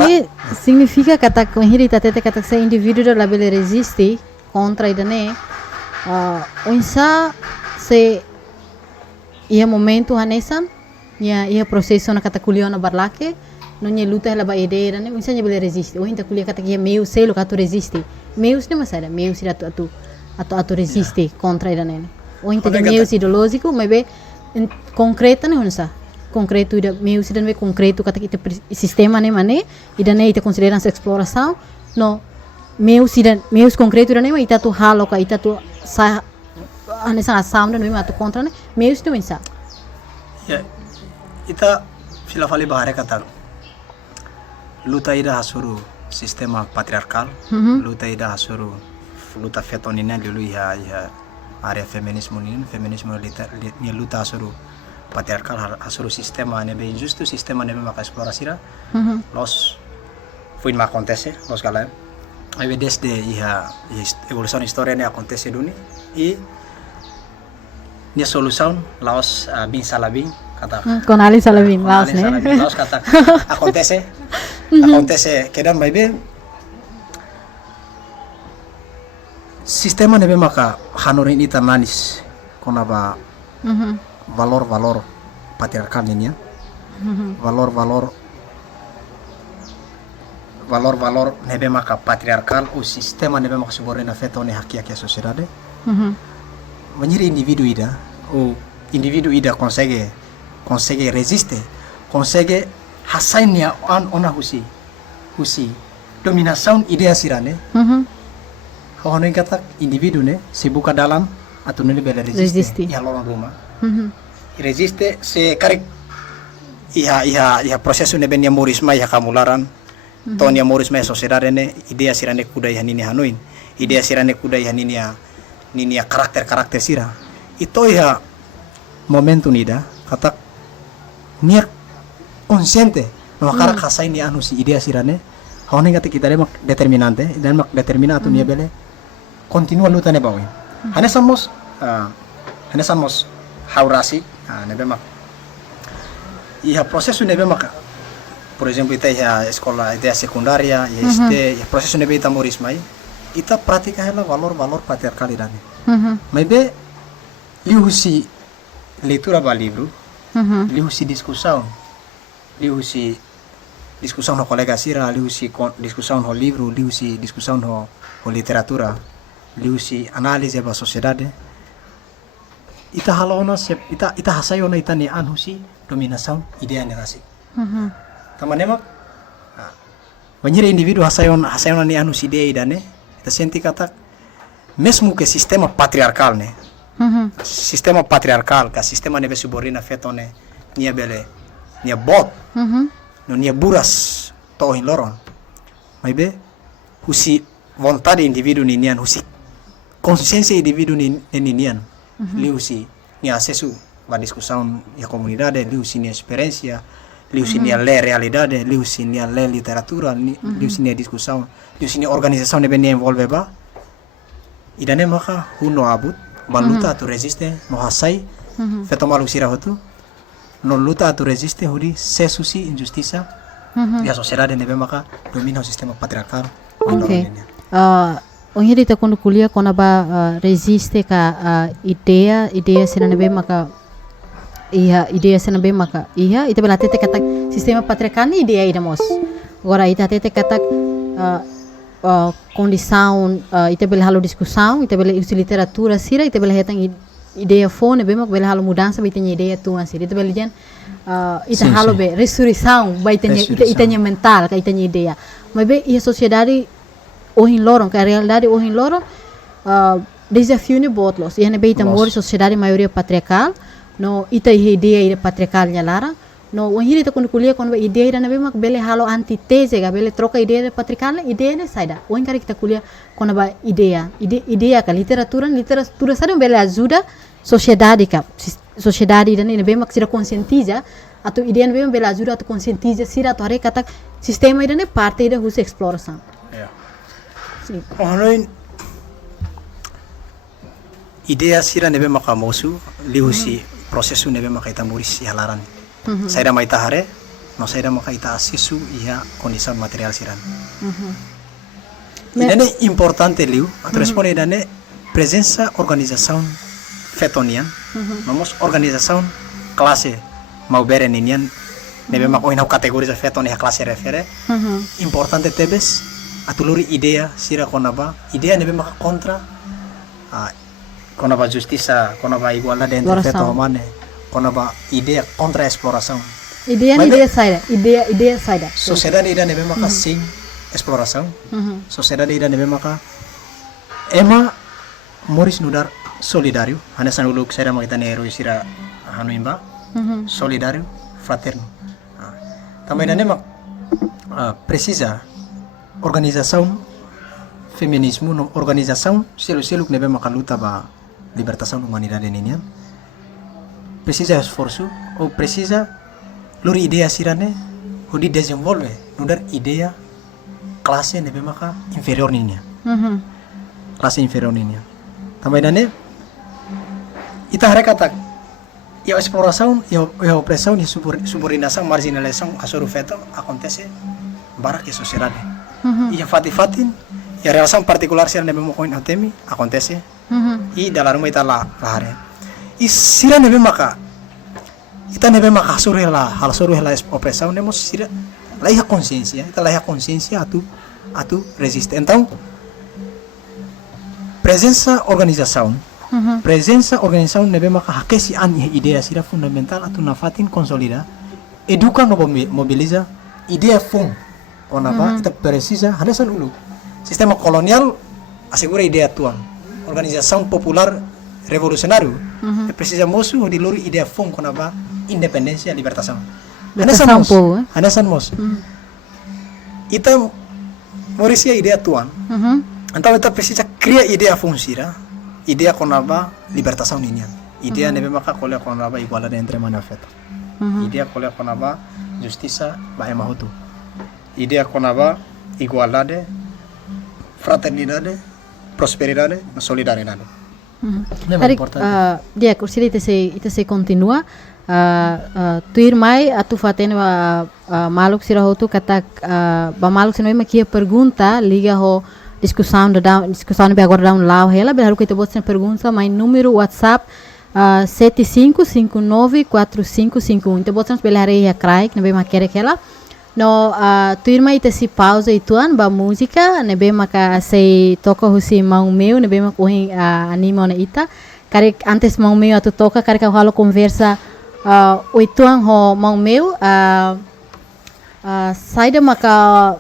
significa kata kohiri tatete kata se indivíduo da bele resiste contra ida ne onsa se ia momento hanesan ia processo na kata kuliah na barlake no nye luta ela ba ideia ne onsa bele resiste o inta kuliah kata ia meio selo kata resiste meio ne masada meio sira atu resiste contra ida ne o inta de meio ideológico mas be concreta ne onsa concreto ida meio sira ne concreto kata kita sistema ne mane ida ne ita consideran exploração no meio concreto ida ne ma ita tu halo ka ita tu sa anesa ação ne ma tu contra ne meio ne onsa ya ita sila fali bahare kata luta ida hasuru sistema patriarkal luta ida hasuru luta fetonina dulu ya area feminisme ni luta hasuru patriarkal hasuru sistema ne be injusto sistema ne maka explorasira los foi ma acontece los galera aí desde a evolução história ne acontece duni e ni solução laos bin salabin kata con Ali Salavin laos ne laos kata acontece kedan maybe sistema nebe maka hanorin ita nanis konaba valor patriarkal ninya valor nebe maka patriarkal o sistema nebe maka subordina feto ne haki a sociedade menjadi individu ida consegue resiste consegue hasainya ona husi dominação idea sirane hono kata individu ne se buka dalam atau ne bela resiste ya lorong rumah resiste se karek iha prosesu ne benya morisma ya kamularan tonya morisma sociedade ne idea sirane kuda ya nini hanuin idea sirane kuda ya nini karakter sira itu ya momentum nida kata niat consciente no karak hasai ni anu si idea sirane hono kata kita determinante dan mak determinatu nia bele continua luta ne bawin hanya samos haurasi nebe mak iha prosesu nebe mak por exemplo ita iha escola ideia secundaria iha prosesu nebe ita morismai ita pratica hela valor patriarkal idane maybe lihusi leitura ba livro lihusi discussão no colega sira lihusi discussão no livro lihusi discussão no literatura lihusi análise ba sociedade ita halona ita hasayona ita ni anhusi dominação ideia nerasi. Tamanemak banyak individu hasayona ni anhusi ideia idane ita senti kata mesmo que sistema patriarcal ne. Sistema patriarcal ka sistema nebe subordina fetone nia bele nia bot no nia buras to in loron. Maibe husi vontade individu ni nian husi consciência individu ni nian liu si ni acesso à discussão e a comunidade, liu si ni experiência, liu si ni a ler realidade, liu si ni a ler literatura, liu si ni a discussão, liu si ni organização ne bene envolve ba idane maka huno abut baluta tu resiste no hasai feto malu sira hotu no luta tu resiste hudi sesusi injustiça e a sociedade ne maka domina o sistema patriarcal. Okay. Onde kita quando kuliah quando ba resiste ka ideia sena nebe maka ideia sena nebe maka ita bela tete kata sistema patriarcal ni ideia ida mos agora ita tete kata condição ita bela halo discussão ita bela usi literatura sira ita bela hetang ideia fone nebe maka bela halo mudança ba itanya ideia tu sira ita bela jan ita halo be ressurreição ba itanya mental ka itanya ideia mas be a sociedade hoje em Loron, que a realidade hoje em Loron, desafio ne botlos. E a nebe ita mori sociedade maioria patriarcal, no ita ideia patriarcal nyalara, no hoje ita quando kuliah quando ideia ida nebe mak bele halo antitese, ga bele troca ideia patriarcal, ideia ne saida. Hoje kari kita kuliah quando ba ideia ka literatura sabe bele ajuda sociedade ida nebe mak sira conscientiza, atau ideia nebe bele ajuda atau conscientiza sira atau are kata sistema ida ne parte ida hus exploração. Ohnoin ideia sira nebe maka mosu lihusi prosesu nebe maka ita muris halaran. Saida maita hare no saida maka ita asisu ia kondisi material siran. Idane importante liu atau responde idane presença organização fetonian, vamos organização classe mau bere ninian nebe maka oinau kategoriza feton ia classe refere. Importante tebes atuluri ideia sira konaba ideia nebe maka kontra konaba justiça konaba igualdade entre feto humane konaba ideia contra exploração ideia saida sociedade ida nebe maka sem exploração sociedade ida nebe maka ema moris nudar solidário hanesan uluk sira makita nero sira hanuimba solidário fraterno também nebe mak precisa organização feminismo no organização selo nebe maka luta ba libertação da humanidade ninian precisa esforço ou precisa lori ideia sirane o di desenvolve nudar ideia classe nebe maka inferior ninia classe inferior ninia também dane ita rekata e a exploração e a opressão e subordinação marginalização a soro feto acontece bara que sociedade e a fatin e a relação particular se nebe mako in atemi acontece e dalam rumah ita la hare e sira nebe maka ita nebe maka suru hela opressão nemos sira laia consciência ita laia consciência atu resiste então presença organização nebe maka hakesi an ideia sira fundamental atu na fatin consolida educa no mobiliza ideia fun onapa ita precisa hanesan ulu sistema kolonial assegura ideia tuan organização popular revolucionário precisa mosu di lori ideia fon konapa independência e libertação hanesan mos ita morisia ideia tuan então ita precisa criar ideia fon sira ideia konapa libertação ninya ideia nebe maka kolea konapa igualdade entre mana feto ideia kolea konapa justiça ba emahutu ideia konaba igualdade, fraternidade, prosperidade, solidariedade. Tarik, dia kursi ita se continua. Tu irmai atu fatene maluk sirahotu kata ba maluk sinoi makia pergunta liga ho discussão be agora down lao hela bela kita botar pergunta mai número WhatsApp 75594551 então botamos bela areia crai que não bem maquere aquela. No, tu irmã ita si pausa ituan ba música, nebe maka sei toca husi mau meu, nebe maka uhin anima na ita. Kari antes mau meu atu toca, kari ka halo conversa oituang ho mau meu saída maka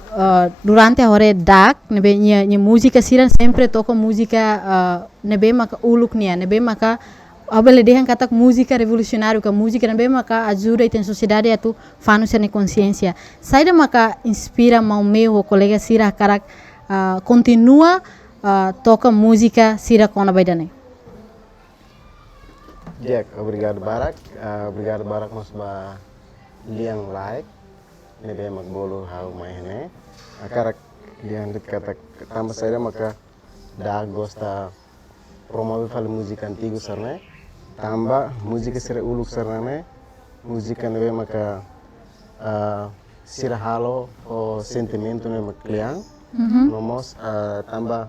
durante a hora dak nebe nya música siran sempre toca música nebe maka uluk nia nebe maka abele dehan katak música revolucionário ka música nebe maka ajuda iten sociedade atu fanu sene consciência saída maka inspira mau meu o colega sira karak continua toca música sira kona baidane. Jack, obrigado Barak. Obrigado Barak mas ba liang like. Nebe magbolo hau maihne. Akarak liang dit kata tambah saya maka da gosta promover fal música antigo sarne. Tambah música sira uluk sarne. Música nebe maka sira halo o sentimento ne makliang. Nomos tambah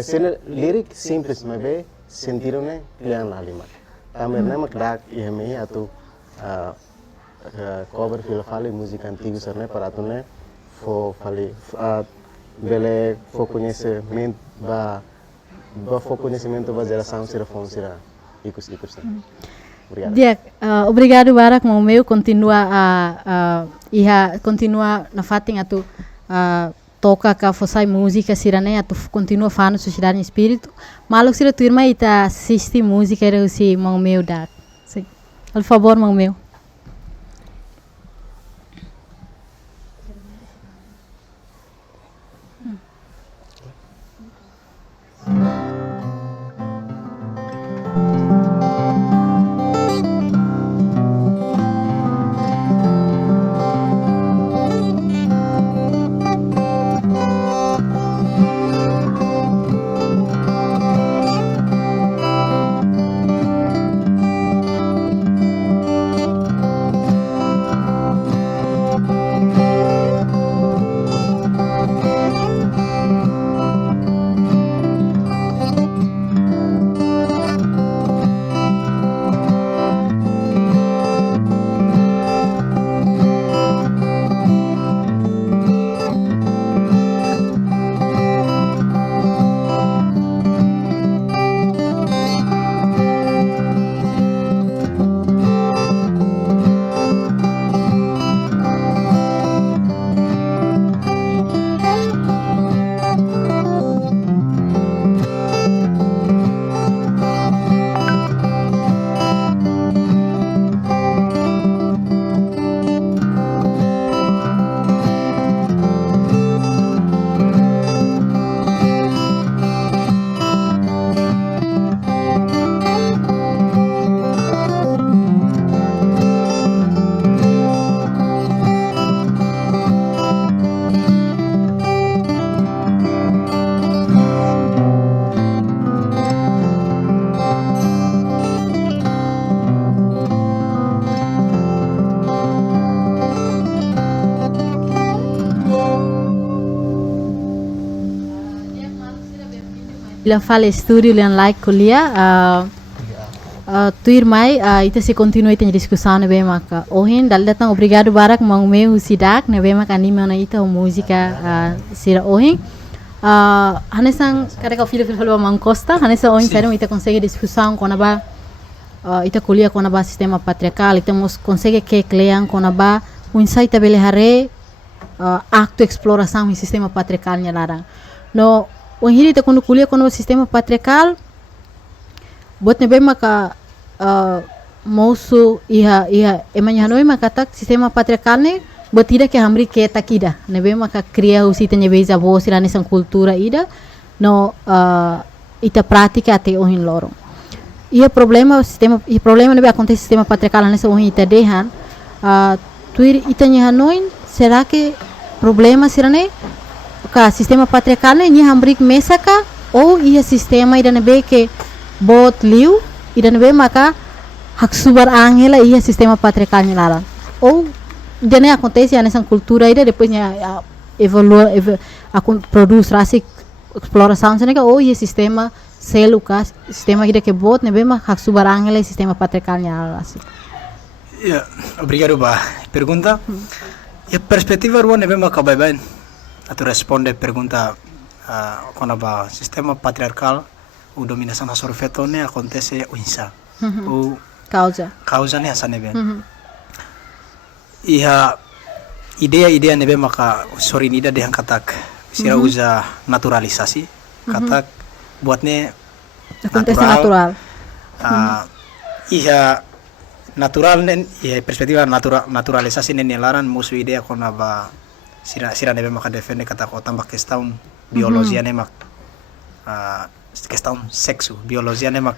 sira lirik simples mebe sentirone kliang lalimat. Tambah nama dak ihme atau cover film fali música antigo sarne para atune fo fali bele fo conhecimento ba fo conhecimento ba geração sira fon sira ikus obrigado. Dia, obrigado Barak mau meu continua continua na fating atu toca ka fosai música sirane atu continua fano sociedade espírito maluk sira tu irmã ita assiste música era si mau meu dak. Al favor mau meu. Lian fala estúdio, lian like kuliah, tu irmai ita se continua ita discussão nebe maka. Ohin dal datang obrigado Barak mau meu sidak nebe maka anima na ita o música sira ohin. Hanesang kada ka filho mang costa, hanesa ohin sério ita consegue discussão com aba ita kuliah com aba sistema patriarcal, ita mos consegue que kleang com aba o insight bele hare acto exploração em sistema patriarcal nya larang. No o hiri te quando kuliah com o sistema patriarcal bot nebe maka moço iha emanya hanoi maka tak sistema patriarcal ne bot tidak ke hamri ke takida nebe maka cria o sita nebe za voz irane sang cultura ida no ita prática até o hin loro ia problema nebe acontece sistema patriarcal nessa o hin ita dehan tuir ita nya hanoi será que problema sirane ka sistema patriarcal ne nya hamri mesa ka ou ia sistema ida nebe ke bot liu ida nebe maka hak subar angela ia sistema patriarcal nya ou jane acontece nessa cultura ida depois nya evolua produz raça exploração senega ou ia sistema seluka sistema ida que bot nebe maka hak subar angela sistema patriarcal nya assim. Obrigado ba pergunta. E perspectiva rua nebe maka bye-bye. Atau responde pergunta quando ba sistema patriarcal o dominação na soro feto ne acontece o insa o causa ne asa nebe iha ideia nebe maka sorinida de katak sira usa naturalisasi katak buatnya acontece natural. Iha natural nen iha perspektiva naturalisasi nen laran musu idea kona ba sira nebe maka defende kata ko tambah questão biologia ne mak questão sexo biologia ne mak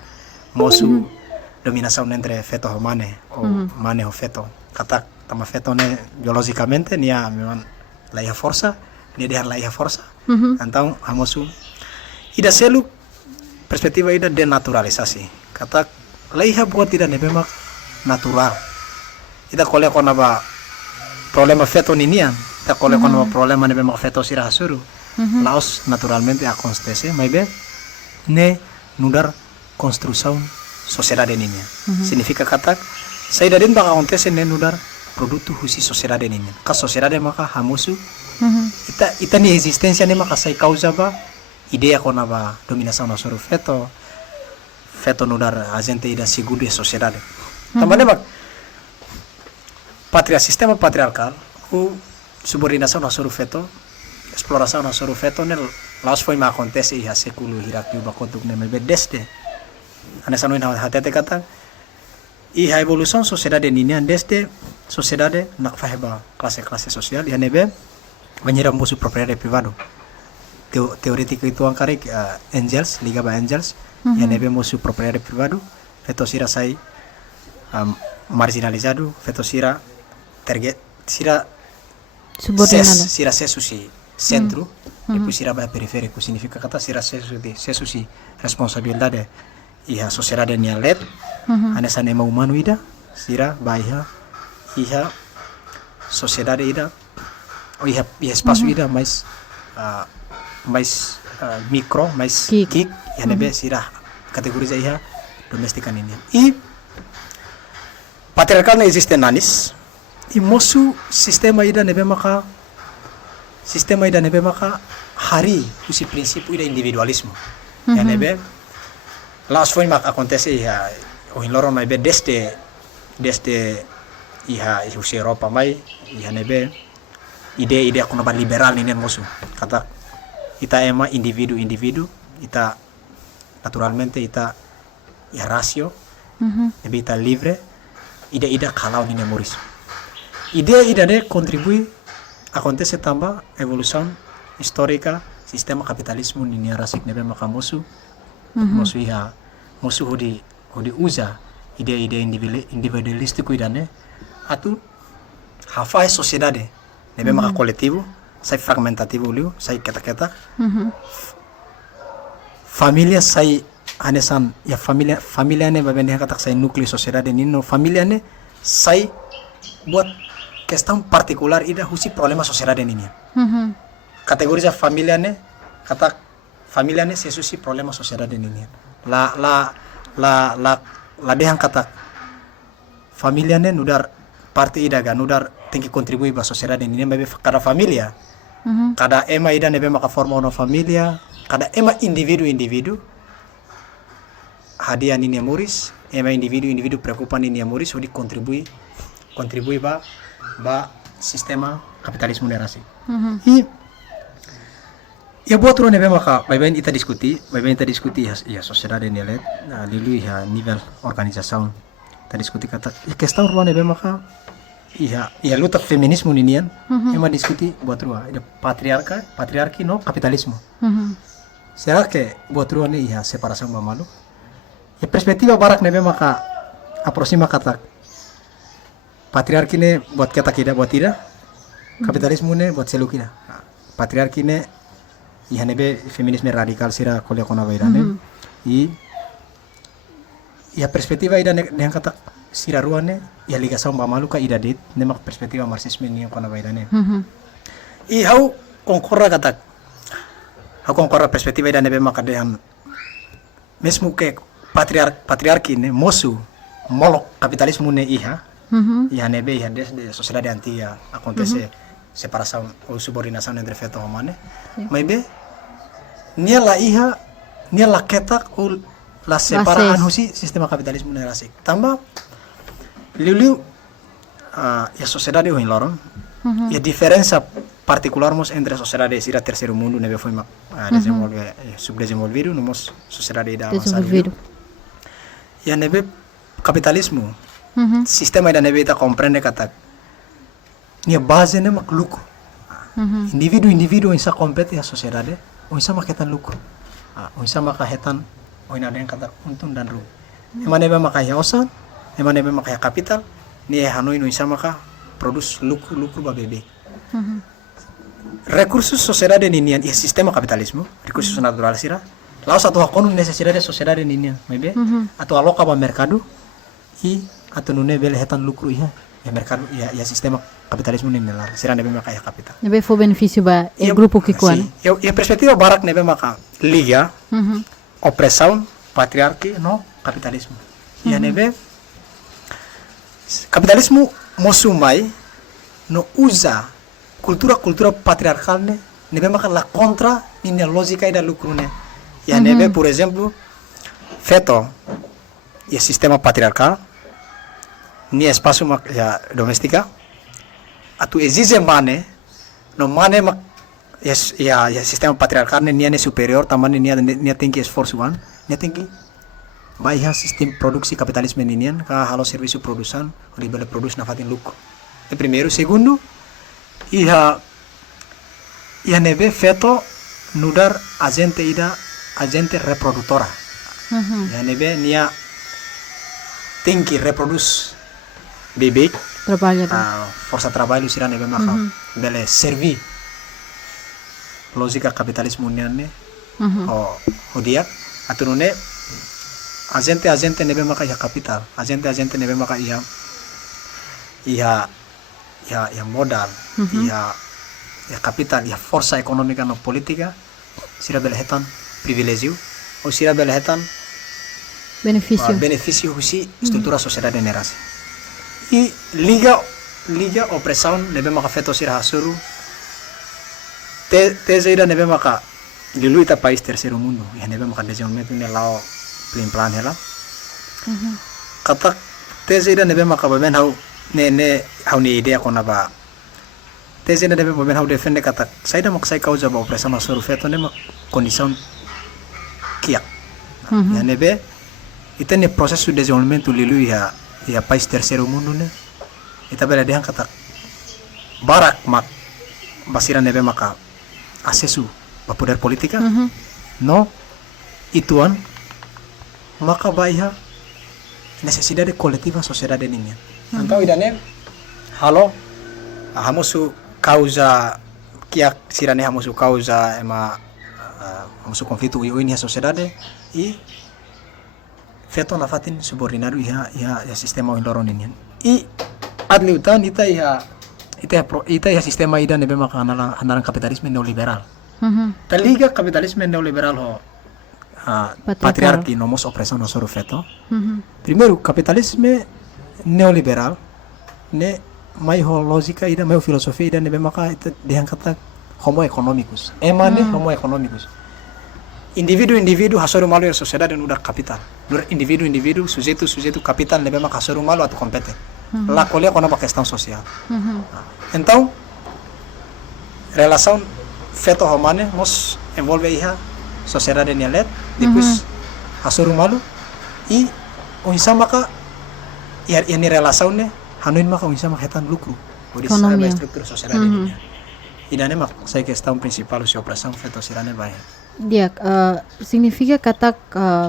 musu dominação entre feto humane o mane o feto kata tama feto ne biologicamente nia memang la iha força nia dehan la iha força então a musu ida selu perspektiva ida denaturalisasi kata laiha buat tidak nebe mak natural ida kole kona ba problema feto ninian ida kole kona ba problema nebe mak feto sira hasuru laos naturalmente acontece maybe ne nudar construção sociedade ninia significa kata saida den baka acontece ne nudar produto husi sociedade ninia ka sociedade maka hamusu ita ni existência ne maka sai causa ba ideia kona ba dominação na soro feto nudar a gente ida seguro de sociedade também mak sistema patriarcal o subordinação na soro feto exploração na soro feto ne laos foi ma acontece e a século hierarquia ba kontuk ne me desde anesa no hatete kata e a evolução sociedade ninian desde sociedade nak faheba classe social ya nebe banheira musu propriedade privado teorético itu angkare angels liga ba angels ya nebe musu propriedade privado feto sira sai marginalizado feto sira target sira subordinado sira sesusi centro depois sira ba periférico significa kata sira sesusi responsabilidade e a sociedade nia led anesa nema humano ida sira ba iha sociedade ida o iha espaço ida mais micro, mais kik, ya nebe sira kategoriza iha domestika ini. E patriarcal não existe nanis. E mosu sistema ida nebe maka hari usi prinsípio ida individualismo. Ya nebe las foi mak acontece iha o hinloro mai be desde iha usi Europa mai iha nebe ide kuna ba liberal ini mosu kata ita ema individu ita naturalmente ita ya rasio nebe ita livre ida kalau nini moris ida de contribui acontece tamba evolução histórica sistema capitalismo nini rasik nebe maka mosu mosu hudi usa ide individualistico idane atu hafai sociedade nebe maka kolektivo sai fragmentativo liu sai keta família sai anesan ya família ne babene kata sai núcleo sociedade nino família ne sai buat questão particular ida husi problema sociedade ninia kategoriza família ne kata família ne sesusi problema sociedade ninia la dehan kata família ne nudar parte ida ga nudar tem que contribuir para a sociedade ini bebe cada família cada ema ida nebe maka forma uma família cada ema individu hadia nini moris ema individu preocupa nini moris udi contribui ba sistema kapitalisme nerasi ya buat turun nebe maka bebe ita diskuti ya sociedade nelet lilu ya nível organização ta diskuti kata questão ruang nebe maka iya luta feminismo ninian ema diskuti buat ruang ada patriarki no kapitalismo será que buat ruang ni iya separação mamalu ya perspektiva barak nebe maka aproxima kata patriarki ne buat kata kita buat tidak kapitalismo ne buat selukina patriarki ne iya nebe feminisme radikal sira kuliah kona bairane ya perspektiva ida yang kata sira ruane ya ligação mamalu ka ida dit nemak perspektiva marxisme ni kona bairane I hau konkorra perspektiva ida nebe maka dehan mesmo que patriarki ne mosu molok kapitalismo ne iha iha nebe iha desde sociedade antiga acontece separação ou subordinação entre feto humano mas be nia la iha nia la ketak o la separaan husi sistema kapitalisme ne rasik. Tambah liu ya sociedade o loron. Ya diferença particular mos entre sociedade sira terceiro mundo nebe foi desenvolver subdesenvolvido no mos sociedade da avançado. Ya nebe kapitalismo sistema ida nebe ta compreende kata nia base ne mak lucro. Individu insa compete a sociedade o insa maketan lucro. O insa makahetan o ina den kata untung dan rugi. Ema nebe makaya osan, ema nebe makaya capital, ni hanoi no insa maka produce lucro babebe. Recursos sociedade ninian e sistema capitalismo, recursos naturais sira. Laos atu hakonu necessidade sociedade ninian, mebe? Atu aloca ba mercado e atu nune bele hetan lucro iha. Ya mercado ya sistema capitalismo ninian sira nebe maka ya capital. Nebe fo benefício ba e grupo que kuan. E perspectiva barak nebe maka liga, opressão, patriarquia, no capitalismo. Ya nebe capitalismo mosumai no usa cultura patriarcal nebe maka la contra nina lógica da lucro ne. Ya nebe por exemplo feto e sistema patriarcal ni espaço ya doméstica atu exige mane no mane mak ya sistema patriarcal ne nia superior tamane nia tem que esforço wan nia tem que vai ha sistema produksi kapitalisme ninian ka halo serviço produção libele produz na fatin lucro. E primeiro, segundo ia nebe feto nudar agente reprodutora. Ya nebe nia tem que reproduz bebê Trabalha. Força trabalho sira nebe maka bele servir lógica capitalismo niane o dia atunune agente nebe maka ya capital agente nebe maka ya modal ya capital ya força econômica no política sira bele hetan privilégio ou sira bele hetan benefício husi estrutura sociedade nerasi e liga opressão nebe maka feto sira hasuru tezeira nebe maka liluita país terceiro mundo ya nebe maka desenvolvimento ne lao plan hela kata tezeira nebe maka baben hau ne hau ni idea kona ba tezeira nebe baben hau defende kata saida mak sai causa ba opressão hasuru feto ne condição kiak ya nebe itene processo de desenvolvimento lilu ya país terceiro mundo ne ita bela dehan kata barak mak basira nebe maka acesso a poder política no ituan maka baiha necessidade coletiva sociedade ninha então idane halo hamusu causa kiak sirane hamusu causa ema hamusu conflito ini a sociedade e feto na fatin subordinado ya sistema indoro ninha e adliutan ita sistema ida nebe maka hanaran kapitalisme neoliberal ta liga kapitalisme neoliberal ho patriarki nomos opressão no soro feto primeiro kapitalisme neoliberal ne mai ho lógica ida mai filosofia ida nebe maka ita diangkata homo economicus emane homo economicus individu hasoru malu sociedade no dar capital dur individu sujeito capital nebe maka hasoru malu atu compete la colia com uma questão social então relação feto homane mos envolve iha sociedade nelet depois hasoru malu e o insama ka ini relação ne hanuin maka o insama hetan lucro por isso a estrutura sociedade ne idane mak sai questão principal o operação feto sirane vai dia significa kata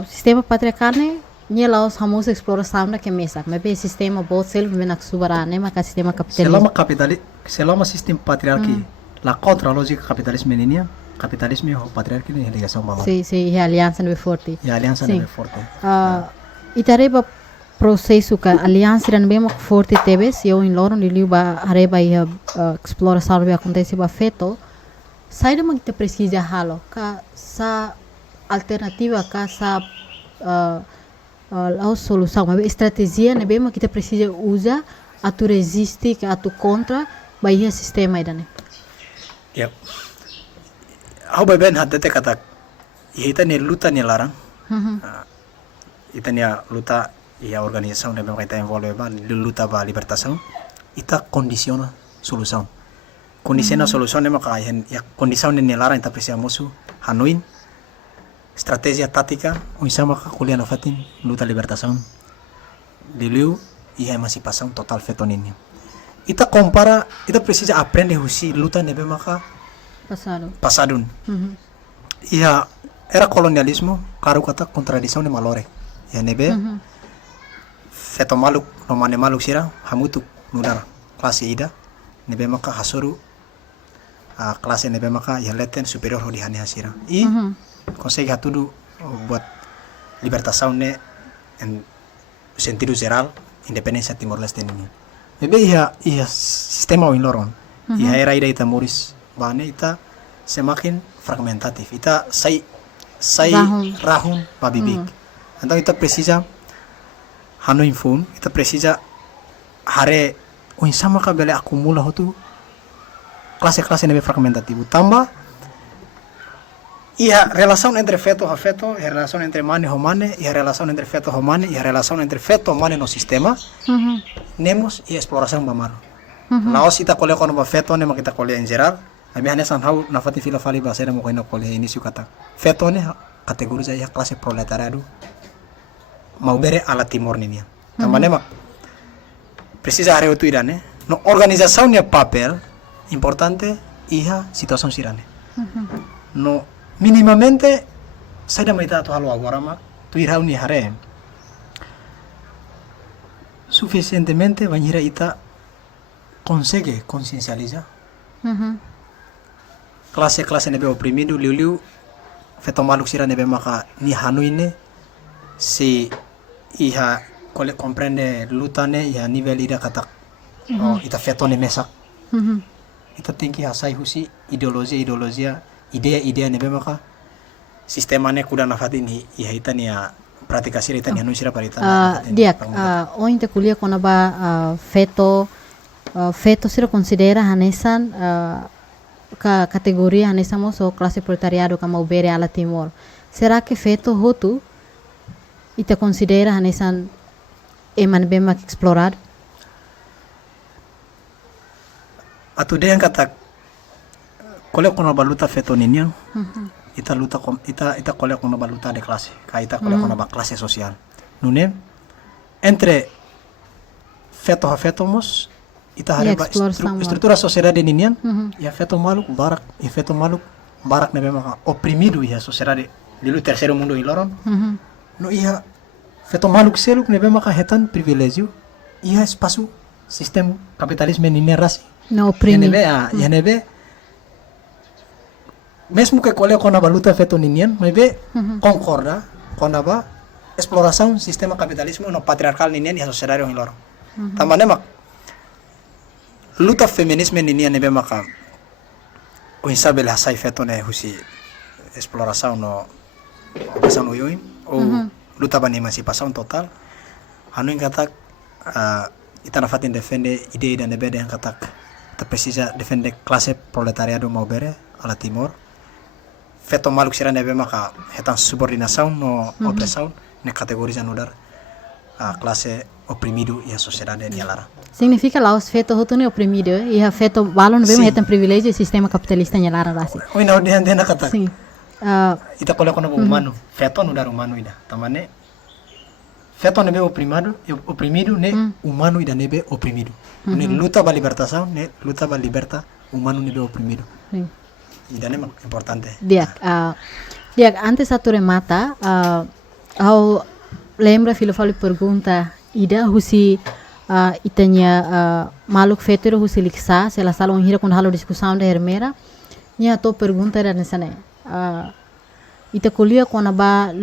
sistema patriarcal ne laos hamos exploração da que mesa mas be sistema bot self menak subarane maka sistema capitalismo selama sistema patriarki la contra lógica capitalisme nenia capitalisme o patriarki ne ligação mama sim aliança nebe forte itareba processo ka aliança ran bem forte tebe se eu em loron de liba areba e exploração be acontece ba feto saída mag te precisa halo ka sa alternativa ka sa a solução mas estratégia ne bem kita precisa usar atu resiste que atu contra bahia sistema ida ne yep how beben hadete kata ita ne luta ne larang. Ita ne luta ia organização ne memang ita envolve ba luta ba libertação. Ita condiciona solução. Condiciona solução ne maka ya condição ne larang ita precisamos hanuin estratégia tática unsama ka kuliah na fatin luta libertação. Liliu ia emancipação total feito nini. Ita compara, ita precisa aprende husi luta nebe maka pasado. Ia era colonialismo, caro kata contradição de malore. Ia nebe feto maluk, nomane maluk sira, hamutu nudara klase ida, nebe maka hasuru klase nebe maka ia leten superior ho dihani hasira. I consegue hatudu buat libertação ne en sentido geral, independência Timor-Leste nini. Nebe ia sistema o loron. Ia era ida ita moris bane ita semakin fragmentatif. Ita sai rahun babibik. Então ita precisa hano infun, ita precisa hare o insama ka bele acumula hotu classe nebe fragmentativo. Tamba ia relação entre feto a feto, ia relação entre mane ho mane, ia relação entre feto ho mane, ia relação entre feto mane no sistema. Nemos ia exploração bamaro. Laos ita kole kono ba feto ne makita kole en geral. Abi hanesan hau na fati fila fali ba sera mo koina kole início kata. Feto ne kategoriza ia classe proletariado. Maubere ala Timor ninia. Tambane mak precisa hare otu irane. No organização ne papel importante ia situação sirane. No minimamente saya maita tu halu agora mak tu irau ni hare suficientemente banhira ita consegue consciencializar classe nebe oprimido liu feto maluk sira nebe maka ni hanuine si iha kole comprende lutane ya nivel ida katak ita feto ne mesak ita tinggi hasai husi ideologia idea nebe maka sistema ne kuda nafati ni iha ita ni prática sira ita ni hanu sira parita diak ointe kuliah kona ba feto sira considera hanesan ka categoria hanesan moso classe proletariado ka maubere ala Timor. Será que feto hotu ita considera hanesan eman bema explorar? Atu dia yang kata kole kono baluta feto ninian ita luta ita kole kono baluta de classe ka ita kole kono ba classe social nune entre feto a feto mos ita hareba estrutura sociedade ninian ya feto maluk barak nebe maka oprimido ya sociedade lilu terceiro mundo iloron no ia feto maluk seluk nebe maka hetan privilégio ia espaço sistema capitalismo ninian rasi no oprimi ya nebe mesmo que kole kona baluta feto ninian mebe concorda kona ba exploração sistema capitalismo no patriarcal ninian ya sociedade iloron tambane mak luta feminisme ninian nebe maka o insabel hasai feto ne husi exploração no ocupação uyoin ou luta ba emancipação total hanu ingatak ita na fatin defende ide da nebe yang katak ta precisa defende classe proletariado maubere ala Timor feto maluk sira nebe maka hetan subordinação no opressão ne categoriza nudar classe oprimido e a sociedade nialara. Significa lá os fetos hotu ne oprimido e a feto balon bem hetan privilégio sistema capitalista nialara rasi. Oi na odian dena kata. Sim. Ita kole kono humano, feto nudar humano ida. Tamane feto nebe oprimido ne humano ida nebe oprimido. Ne luta ba libertação ne luta ba liberta humano nebe oprimido. Sim. Ida ne importante. Diak antes a tu remata ao lembra filho falo pergunta ida husi itanya maluk fetero husi liksa se la sala hira kun halo discussão da hermera nya to pergunta era nesane ita kuliah kona ba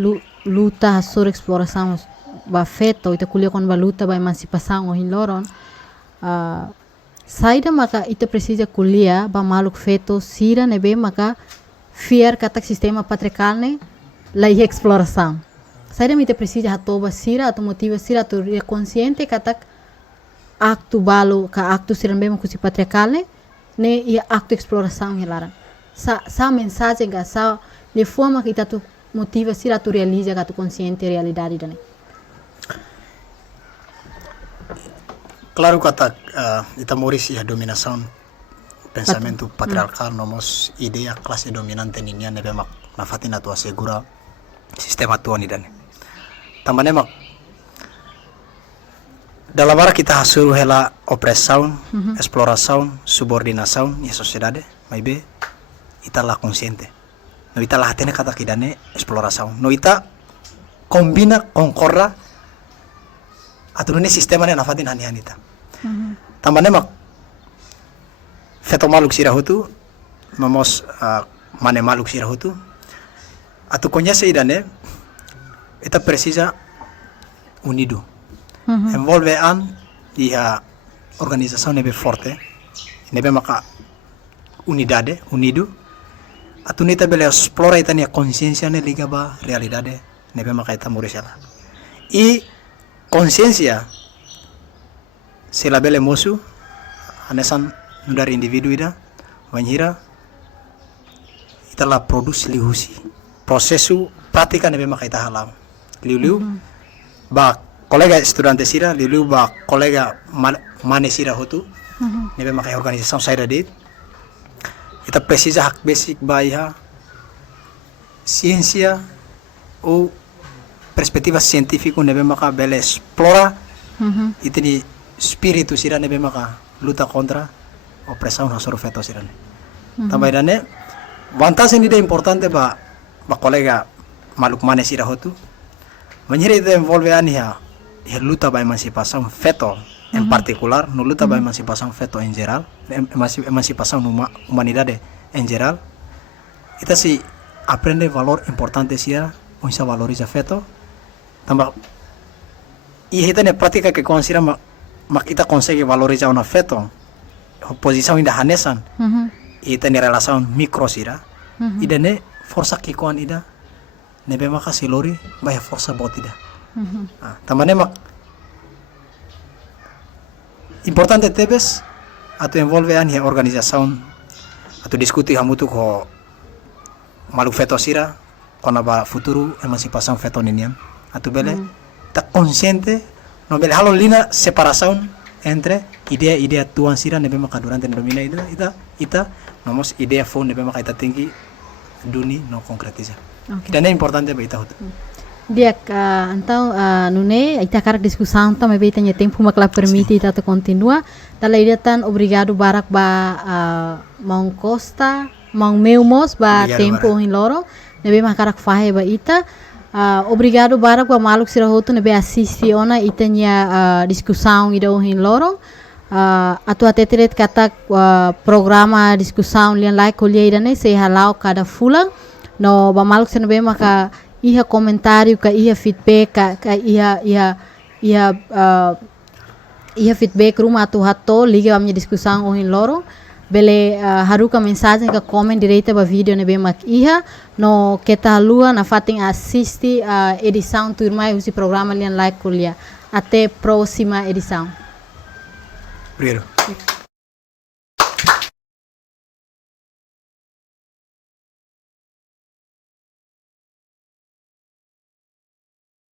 luta sur exploração ba feto ita kuliah kona ba luta ba emancipação o loron saída maka ita precisa kuliah ba maluk feto sira nebe maka fiar katak sistema patriarcal ne la exploração. Saída ita precisa hatoba sira atau motiva sira tu consciente katak acto balo ka acto sira nebe kusi patriarcal ne ia acto exploração hilara. Sa mensagem ga sa de forma que ita tu motiva sira tu realiza que tu consciente realidade dane. Claro kata ita moris ya dominação pensamento patriarcal nomos ideia classe dominante ninia nebe mak na fatina tua segura sistema tua ni dane. Tambane mak dalam bara kita hasuru hela opressão, exploração, subordinação e sociedade, mas be ita la consciente. No ita la hatene kata kidane exploração. No ita combina concorra aturune sistema ne na fatin hani hanita. Tambane mak feto maluk sira hutu mamos mane maluk sira hutu atu conhece idane ita precisa unido. Envolve an a organização nebe forte, nebe maka unidade, unido. Atu nita bele explora itania consciência ne liga ba realidade nebe maka ita murisela. E consciência se la bele mosu anesan dari individu ida wanhira ita la produce lihusi prosesu pratika nebe maka ita halam liu ba kolega estudante sira liu ba kolega mane sira hotu nebe maka organização saira dit ita precisa hak basic ba iha ciência ou perspectiva científico nebe maka bele explora itini spiritu sira nebe maka luta contra opressão na soro feto sira ne também dane vantagem ida importante ba kolega maluk mane sira hotu manhira ida envolve ania luta ba emancipação feto em particular no luta ba emancipação feto em geral emancipação numa humanidade em geral ita se aprende valor importante sira onde valoriza feto também e ita ne prática que considera mak ita consegue valorizar un afeto posição ida hanesan ita ne relação micro sira ida ne força que kuan ida nebe maka silori baya força botida tamane mak importante tebes atu envolve an organização atu diskuti hamutu ko malu feto sira kona ba futuro emancipação feto ninian atu bele ta consciente no bele halo lina separação entre ideia tuan sira nebe maka durante domina ita nomos ideia fo nebe maka ita tinggi duni no concretiza. Dan é importante ba ita hotu. Dia então nune ita karak discussão também bem tem tempo mas ela permite ita continua. Tala ida tan obrigado barak ba mong costa mong meumos ba tempo in loro nebe makarak fahe ba ita. Obrigado barak ba maluk sira hotu nebe assiste ona itanya discussão ida in loro. Atu atetret kata programa discussão lian like colher ida ne se halau kada fulang no ba maluk sira nebe maka iha comentário ka iha feedback ka iha feedback rumah atu hato liga amnya discussão ohin loro bele haruka mensagem ka comment direita ba video ne be mak iha no keta lua na fating assiste edição turma usi programa lian like kulia até próxima edição. Obrigado.